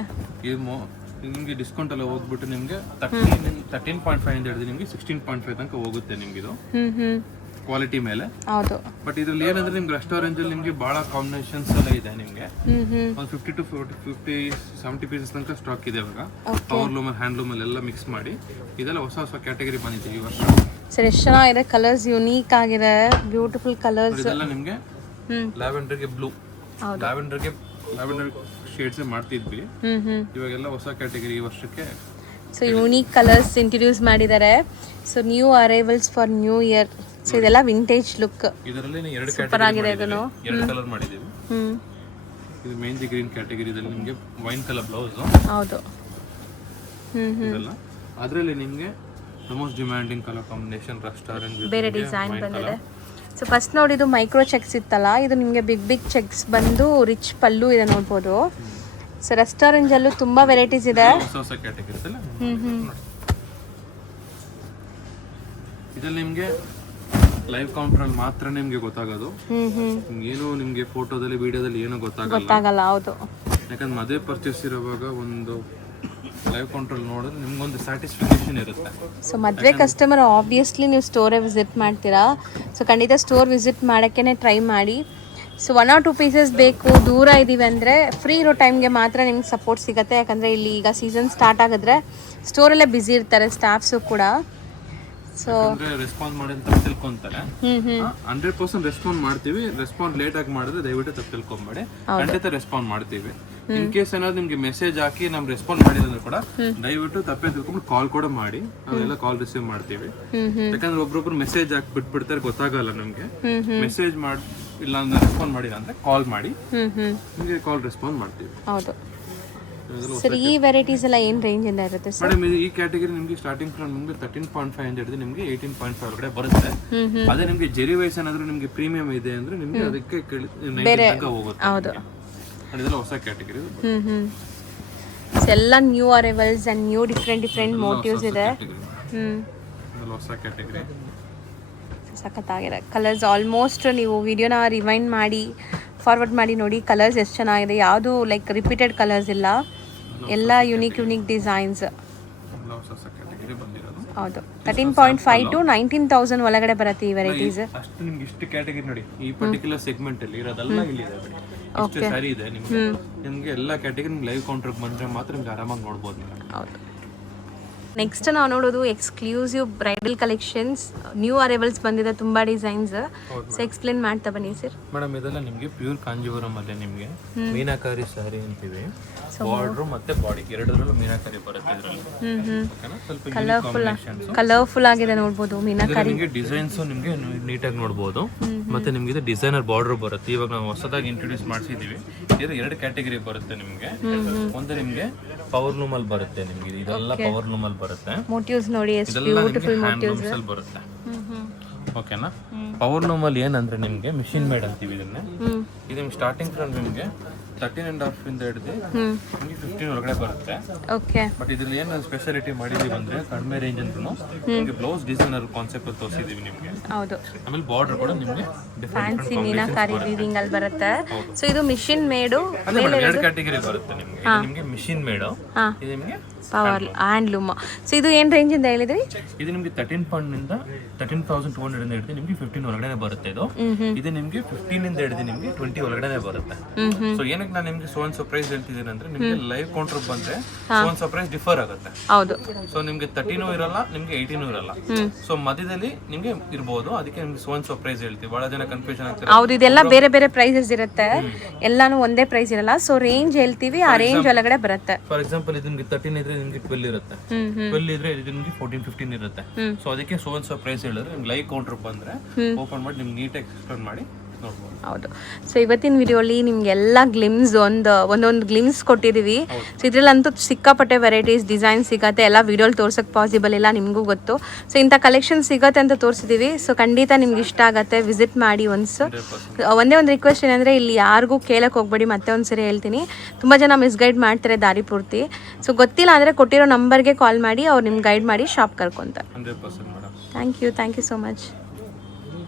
ನಿಮ್ಗೆ ಡಿಸ್ಕೌಂಟ್ ಎಲ್ಲ ಹೋಗ್ಬಿಟ್ಟು ನಿಮ್ಗೆ 13.5 ಇಂದ ಹಿಡಿದು ನಿಮ್ಗೆ 16.5 ತನಕ ಹೋಗುತ್ತೆ ನಿಮ್ಗೆ ಇದು ಕ್ವಾಲಿಟಿ ಮೇಲೆ. ಹೌದು, ಬಟ್ ಇದ್ರಲ್ಲಿ ಏನಂದ್ರೆ ನಿಮ್ಗೆ ರೆಸ್ಟೋರೆಂಟ್ ಅಲ್ಲಿ ನಿಮ್ಗೆ ಬಹಳ ಕಾಂಬಿನೇಷನ್ಸ್ ಎಲ್ಲ ಇದೆ. ನಿಮ್ಗೆ ಒಂದು 50 to 70 ಪೀಸಸ್ ತನಕ ಸ್ಟಾಕ್ ಇದೆ ಇವಾಗ. ಪವರ್ ಲೂಮ್, ಹ್ಯಾಂಡ್ ಲೂಮ್ ಎಲ್ಲ ಮಿಕ್ಸ್ ಮಾಡಿ ಇದೆಲ್ಲ ಹೊಸ ಹೊಸ ಕ್ಯಾಟಗರಿ ಬಂದಿದೆ ಈ ವರ್ಷ. ಸರ್ ಎಷ್ಟು ಚೆನ್ನಾಗಿದೆ, ಕಲರ್ಸ್ ಯೂನಿಕ್ ಆಗಿದೆ, ಬ್ಯೂಟಿಫುಲ್ ಕಲರ್ಸ್. ಇದೆಲ್ಲ ನಿಮ್ಗೆ ಲ್ಯಾವೆಂಡರ್ ಗೆ ಬ್ಲೂ, ಲ್ಯಾವೆಂಡರ್ ಶೇಡ್ಸ್ ಮಾಡ್ತಿದ್ವಿ. ಇವಾಗೆಲ್ಲ ಹೊಸ ಕ್ಯಾಟಗರಿ ಈ ವರ್ಷಕ್ಕೆ. ಸೊ ಯೂನಿಕ್ ಕಲರ್ಸ್ ಇಂಟ್ರೊಡ್ಯೂಸ್ ಮಾಡಿದ್ದಾರೆ. So new arrivals for new year. So ಇದೆಲ್ಲ ವಿಂಟೇಜ್ ಲುಕ್. ಇದರಲ್ಲಿ ಎರಡು ಸೂಪರ್ ಆಗಿದೆ, ಇದನ್ನು ಎರಡು ಕಲರ್ ಮಾಡಿದೀವಿ. ಇದು ಮೆಹಂದಿ ಗ್ರೀನ್ ಕ್ಯಾಟಗರಿದಲ್ಲಿ ನಿಮಗೆ ವೈನ್ ಕಲರ್ ಬ್ಲೌಸ್. ಹೌದು, ಇದೆಲ್ಲ ಅದರಲ್ಲಿ ನಿಮಗೆ most demanding colour combination restaurant ಬೇರೆ ಡಿಸೈನ್ ಬಂದಿದೆ. ಸೊ ಫಸ್ಟ್ ನೋಡಿದ್ದು ಮೈಕ್ರೋ ಚೆಕ್ಸ್ ಇತ್ತಲ್ಲ, ಇದು ನಿಮಗೆ ಬಿಗ್ ಬಿಗ್ ಚೆಕ್ಸ್ ಬಂದು ರಿಚ್ ಪಲ್ಲು ಇದೆ ನೋಡ್ಬೋದು. ಸೊ ರೆಸ್ಟೋರೆಂಟ್ ಅಲ್ಲೂ ತುಂಬಾ ವೆರೈಟೀಸ್ ಇದೆ. ಹೊಸ ಹೊಸ ಕ್ಯಾಟಗರಿ ಇದೆಲ್ಲ. ಇದರಲ್ಲಿ ನಿಮಗೆ ಲೈವ್ ಕೌಂಟರ್ ಅಲ್ಲಿ ಮಾತ್ರ ನಿಮ್ಗೆ ಗೊತ್ತಾಗೋದು. ಏನು ನಿಮ್ಗೆ ಫೋಟೋದಲ್ಲಿ ವಿಡಿಯೋದಲ್ಲಿ ಏನೋ ಗೊತ್ತಾಗಲ್ಲ. ಹೌದು, ಯಾಕಂದ್ರೆ ಮದುವೆ ಪರ್ಚೇಸ್ ಇರುವಾಗ ಒಂದು ಲೈವ್ ಕೌಂಟರ್ ನೋಡಿದ್ರೆ ನಿಮ್ಗೊಂದು ಸ್ಯಾಟಿಸ್ಫ್ಯಾಕ್ಷನ್ ಇರುತ್ತೆ. ಸೊ ಮದುವೆ ಕಸ್ಟಮರ್ ಆಬ್ವಿಯಸ್ಲಿ ನೀವು ಸ್ಟೋರೇ ವಿಸಿಟ್ ಮಾಡ್ತೀರಾ. ಸೊ ಖಂಡಿತ ಸ್ಟೋರ್ ವಿಸಿಟ್ ಮಾಡೋಕ್ಕೇ ಟ್ರೈ ಮಾಡಿ. ಸೊ 1 or 2 ಪೀಸಸ್ ಬೇಕು, ದೂರ ಇದ್ದೀವಿ ಅಂದರೆ ಫ್ರೀ ಇರೋ ಟೈಮ್ಗೆ ಮಾತ್ರ ನಿಮ್ಗೆ ಸಪೋರ್ಟ್ ಸಿಗುತ್ತೆ. ಯಾಕಂದರೆ ಇಲ್ಲಿ ಈಗ ಸೀಸನ್ ಸ್ಟಾರ್ಟ್ ಆಗಿದ್ರೆ ಸ್ಟೋರಲ್ಲೇ ಬ್ಯುಸಿ ಇರ್ತಾರೆ ಸ್ಟಾಫ್ಸು ಕೂಡ. ಸೊ ರೆಸ್ಪಾನ್ಸ್ ಮಾಡಿ ಅಂತ ತಿಳ್ಕೊಂತಾರೆ. 100% ರೆಸ್ಪಾಂಡ್ ಮಾಡ್ತೀವಿ. ರೆಸ್ಪಾಂಡ್ ಲೇಟ್ ಆಗಿ ಮಾಡಿದ್ರೆ ದಯವಿಟ್ಟು ತಪ್ಪು ತಿಳ್ಕೊಂಬೇಡಿ, ಖಂಡಿತ ರೆಸ್ಪಾಂಡ್ ಮಾಡ್ತೀವಿ. ಇನ್ ಕೇಸ್ ಏನಾದ್ರು ನಿಮ್ಗೆ ಮೆಸೇಜ್ ಹಾಕಿ ನಮ್ ರೆಸ್ಪಾಂಡ್ ಮಾಡಿದ್ರೆ ಕೂಡ ದಯವಿಟ್ಟು ತಪ್ಪೇ ತಿಳ್ಕೊಂಡು ಕಾಲ್ ಕೂಡ ಮಾಡಿ, ನಾವೆಲ್ಲ ಕಾಲ್ ರಿಸೀವ್ ಮಾಡ್ತೀವಿ. ಯಾಕಂದ್ರೆ ಒಬ್ರೊಬ್ರು ಮೆಸೇಜ್ ಹಾಕಿ ಬಿಟ್ಬಿಡ್ತಾರೆ, ಗೊತ್ತಾಗಲ್ಲ ನಮ್ಗೆ. ಮೆಸೇಜ್ ಮಾಡಿ ಇಲ್ಲ ಅಂದ್ರೆ ರೆಸ್ಪಾಂಡ್ ಮಾಡಿಲ್ಲ ಅಂದ್ರೆ ಕಾಲ್ ಮಾಡಿ, ನಿಮಗೆ ಕಾಲ್ ರೆಸ್ಪಾಂಡ್ ಮಾಡ್ತೀವಿ. ಹೌದು ಸರ್, ಈ ವೆರೈಟೀಸ್ ಎಲ್ಲ ಏನ್ ರೇಂಜ್ ಇಂದ ಇರುತ್ತೆ ಸರ್? ಮೇಡಮ್ ಈ ಕ್ಯಾಟಗರಿ ನಿಮಗೆ ಸ್ಟಾರ್ಟಿಂಗ್ ಫ್ರಮ್ ನಿಮಗೆ 13.5 ಇಂದ ಹಿಡಿದು ನಿಮಗೆ 18.5 ಒಳಗಡೆ ಬರುತ್ತೆ. ಅದೇ ನಿಮಗೆ ಜೆರಿ ವೈಸ್ ಏನಾದ್ರು ನಿಮಗೆ ಪ್ರೀಮಿಯಂ ಇದೆ ಅಂದ್ರೆ ನಿಮಗೆ ಅದಕ್ಕೆ 90 ತನಕ ಹೋಗುತ್ತೆ. ಹೌದು, ಅದೆಲ್ಲ ಹೊಸ ಕ್ಯಾಟಗರಿ. ಎಲ್ಲ new arrivals and new different motifs ಇದೆ. ಹೊಸ ಕ್ಯಾಟಗರಿ ಸಖತ್ತಾಗಿದೆ. ಕಲರ್ಸ್ ಆಲ್ಮೋಸ್ಟ್ ನೀವು ವಿಡಿಯೋನ ರಿವೈಂಡ್ ಮಾಡಿ ಫಾರ್ವರ್ಡ್ ಮಾಡಿ ನೋಡಿ, ಕಲರ್ಸ್ ಎಷ್ಟು ಚೆನ್ನಾಗಿದೆ. ಯಾವುದು ಲೈಕ್ ರಿಪೀಟೆಡ್ ಕಲರ್ಸ್ ಇಲ್ಲ, ಎಲ್ಲ ಯುನೀಕ್ ಡಿಸೈನ್ಸ್. ಹೌದು, 13.5 to 19,000 ಒಳಗಡೆ ಬರುತ್ತೆ ಈ ವೆರೈಟೀಸ್. ಅಷ್ಟು ನಿಮ್ಗೆ ಇಷ್ಟು ಕ್ಯಾಟಗರಿ ನೋಡಿ, ಈ ಪರ್ಟಿಕ್ಯುಲರ್ ಸೆಗ್ಮೆಂಟ್ ಅಲ್ಲಿ ಇರೋದೆಲ್ಲ ಇಲ್ಲಿ ಇದೆ. ಇಷ್ಟು ಸಾರಿ ಇದೆ ನಿಮ್ಗೆ ಎಲ್ಲ ಕ್ಯಾಟಗರಿ ಲೈವ್ ಕೌಂಟರ್ ಬಂದ್ರೆ ಮಾತ್ರ ನಿಮ್ಗೆ ಆರಾಮಾಗಿ ನೋಡ್ಬೋದು ನೀವು. ಹೌದು, ನೆಕ್ಸ್ಟ್ ನಾವು ನೋಡೋದು exclusive bridal collections. New arrivals ಬಂದಿದೆ, ತುಂಬಾ ಡಿಸೈನ್ಸ್. ಸೊ ಎಕ್ಸ್ಪ್ಲೇನ್ ಮಾಡ್ತಾ ಬನ್ನಿ ಸರ್. ಮೇಡಮ್ ಇದೆಲ್ಲ ನಿಮಗೆ ಪ್ಯೂರ್ ಕಾಂಜೀವರಂ ಅಲ್ಲಿ ನಿಮಗೆ ಮೀನಾಕಾರಿ ಸ್ಯಾರಿ ಅಂತೀವಿ. ಬಾರ್ಡರ್ ಮತ್ತೆ ಬಾಡಿ ಎರಡರಲ್ಲೂ ಮೀನಾಕಾರಿ ಬರುತ್ತೆ ಇದರಲ್ಲಿ. ಸ್ವಲ್ಪ ಕಲರ್ಫುಲ್ ಆಗಿದೆ ನೋಡಬಹುದು. ಮೀನಾಕಾರಿ ನಿಮಗೆ ಡಿಸೈನ್ಸ್ ನಿಮಗೆ ನೀಟಾಗಿ ನೋಡಬಹುದು. ಮತ್ತೆ ನಿಮಗೆ ಇದು ಡಿಸೈನರ್ ಬಾರ್ಡರ್ ಬರುತ್ತೆ. ಇವಾಗ ನಾವು ಹೊಸದಾಗಿ ಇಂಟ್ರೊಡ್ಯೂಸ್ ಮಾಡಿಸಿದೀವಿ. ಇದು ಎರಡು ಕ್ಯಾಟಗರಿ ಬರುತ್ತೆ ನಿಮಗೆ. ಒಂದು ನಿಮಗೆ ಪವರ್ ಲೂಮ್ ಅಲ್ಲಿ ಬರುತ್ತೆ. ನಿಮಗೆ ಇದೆಲ್ಲ ಪವರ್ ಲೂಮ್ ಅಲ್ಲಿ ಬರುತ್ತೆ. ಮೋಟಿವ್ಸ್ ನೋಡಿ ಎಷ್ಟು ಬ್ಯೂಟಿಫುಲ್ ಮೋಟಿವ್ಸ್ ಅಲ್ಲಿ ಬರುತ್ತೆ. ಓಕೆನಾ? ಪವರ್ ಲೂಮ್ ಅಲ್ಲಿ ಏನಂದ್ರೆ ನಿಮಗೆ ಮಿಷಿನ್ ಮೇಡ್ ಅಂತೀವಿ ಇದನ್ನ. ಇದು ಸ್ಟಾರ್ಟಿಂಗ್ ಫ್ರಮ್ ನಿಮಗೆ 13.5 ಇಂದ ಹಿಡಿದು ನಿಮಗೆ 15 ಒಳಗಡೆ ಬರುತ್ತೆ. ಓಕೆ, ಬಟ್ ಇದ್ರಲ್ಲಿ ಏನು ಸ್ಪೆಷಾಲಿಟಿ ಮಾಡಿದೀವಿ ಅಂದ್ರೆ ಕಡಿಮೆ ರೇಂಜ್ ಅಂದ್ರೂ ನಿಮಗೆ ಬ್ಲೌಸ್ ಡಿಸೈನರ್ ಕಾನ್ಸೆಪ್ಟ್ ಅಲ್ಲಿ ತೋರಿಸಿದೀವಿ ನಿಮಗೆ. ಹೌದು, ಆಮೇಲೆ ಬಾರ್ಡರ್ ಕೂಡ ನಿಮಗೆ ಫ್ಯಾನ್ಸಿ ಮೀನಾಕಾರಿ ವೀವಿಂಗ್ ಅಲ್ಲಿ ಬರುತ್ತೆ. ಸೊ ಇದು ಮಿಷಿನ್ ಮೇಡು ಎರಡು ಕ್ಯಾಟಗರಿ ಬರುತ್ತೆ ನಿಮಗೆ. ಇದು ನಿಮಗೆ ಮಿಷಿನ್ ಮೇಡು, ಇದು ನಿಮಗೆ ಪವರ್ ಹ್ಯಾಂಡ್ಲೂಮ್. ಸೊ ಇದು ಏನು ರೇಂಜಿಂದ ಹೇಳಿದ್ರಿ? ಇದು ನಿಮಗೆ 13 ಪಾಯಿಂಟ್ 13,200 ಇಂದ ಹಿಡಿದು ನಿಮಗೆ 15 ಒಳಗಡೆ ಬರುತ್ತೆ. ಇದು ನಿಮಗೆ 15 ಇಂದ ಹಿಡಿದು ನಿಮಗೆ 20 ಒಳಗಡೆ ಬರುತ್ತೆ. ಸೊ ಏನಕ್ಕೆ ನಾನು ನಿಮಗೆ ಸೋನ್ ಸರ್ಪ್ರೈಸ್ ಹೇಳ್ತಿದ್ದೀನಿ ಅಂದ್ರೆ ನಿಮಗೆ ಲೈವ್ ಕೌಂಟರ್ ಬಂದ್ರೆ ಸೋನ್ ಸರ್ಪ್ರೈಸ್ ಡಿಫರ್ ಆಗುತ್ತೆ. ಹೌದು. ಸೊ ನಿಮಗೆ 13 ಇರಲ್ಲ, ನಿಮಗೆ 18 ಇರಲ್ಲ. ಸೊ ಮಧ್ಯದಲ್ಲಿ ನಿಮಗೆ ಇರಬಹುದು, ಅದಕ್ಕೆ ನಿಮಗೆ ಸೋನ್ ಸರ್ಪ್ರೈಸ್ ಹೇಳ್ತೀವಿ. ಬಹಳ ಜನ ಕನ್ಫ್ಯೂಷನ್ ಆಗ್ತಾರೆ. ಹೌದು, ಇದೆಲ್ಲ ಬೇರೆ ಬೇರೆ ಪ್ರೈಸಸ್ ಇರುತ್ತೆ, ಎಲ್ಲಾನು ಒಂದೇ ಪ್ರೈಸ್ ಇರಲ್ಲ. ಸೊ ರೇಂಜ್ ಹೇಳ್ತೀವಿ, ಆ ರೇಂಜ್ ಒಳಗಡೆ ಬರುತ್ತೆ. ಫಾರ್ ಎಕ್ಸಾಂಪಲ್ ಇದು ನಿಮಗೆ 13 ಇದ್ರೆ ನಿಮಗೆ 12 ಇರುತ್ತೆ, 12 ಇದ್ರೆ ಇದು ನಿಮಗೆ 14-15 ಇರುತ್ತೆ. ಸೊ ಅದಕ್ಕೆ ಸೋನ್ ಸರ್ಪ್ರೈಸ್ ಹೇಳಿದ್ರೆ ನಿಮ್ಗೆ ಲೈವ್ ಕೌಂಟರ್ ಬಂದ್ರೆ ಓಪನ್ ಮಾಡಿ ನಿಮ್ಗೆ ನೀಟಾಗಿ ಎಕ್ಸ್ಪ್ಲೇನ್ ಮಾಡಿ ನೋಡ್ಬೋದು. ಹೌದು. ಸೊ ಇವತ್ತಿನ ವಿಡಿಯೋಲಿ ನಿಮಗೆಲ್ಲ ಗ್ಲಿಮ್ಸ್ ಒಂದೊಂದು ಗ್ಲಿಮ್ಸ್ ಕೊಟ್ಟಿದ್ದೀವಿ. ಸೊ ಇದರಲ್ಲಂತೂ ಸಿಕ್ಕಾಪಟ್ಟೆ ವೆರೈಟೀಸ್ ಡಿಸೈನ್ ಸಿಗುತ್ತೆ, ಎಲ್ಲ ವಿಡಿಯೋಲಿ ತೋರ್ಸೋಕ್ಕೆ ಪಾಸಿಬಲ್ ಇಲ್ಲ, ನಿಮಗೂ ಗೊತ್ತು. ಸೊ ಇಂಥ ಕಲೆಕ್ಷನ್ ಸಿಗುತ್ತೆ ಅಂತ ತೋರಿಸಿದ್ದೀವಿ. ಸೊ ಖಂಡಿತ ನಿಮ್ಗೆ ಇಷ್ಟ ಆಗುತ್ತೆ, ವಿಸಿಟ್ ಮಾಡಿ ಒನ್ಸ್. ಒಂದೇ ಒಂದು ರಿಕ್ವೆಸ್ಟ್ ಏನಂದರೆ ಇಲ್ಲಿ ಯಾರಿಗೂ ಕೇಳಕ್ಕೆ ಹೋಗ್ಬೇಡಿ, ಮತ್ತೆ ಒಂದು ಸರಿ ಹೇಳ್ತೀನಿ, ತುಂಬ ಜನ ಮಿಸ್ಗೈಡ್ ಮಾಡ್ತಾರೆ ದಾರಿ ಪೂರ್ತಿ. ಸೊ ಗೊತ್ತಿಲ್ಲ ಅಂದರೆ ಕೊಟ್ಟಿರೋ ನಂಬರ್ಗೆ ಕಾಲ್ ಮಾಡಿ, ಅವ್ರು ನಿಮ್ಗೆ ಗೈಡ್ ಮಾಡಿ ಶಾಪ್ ಕರ್ಕೊಂತಾರೆ. 100% madam. Thank you so much.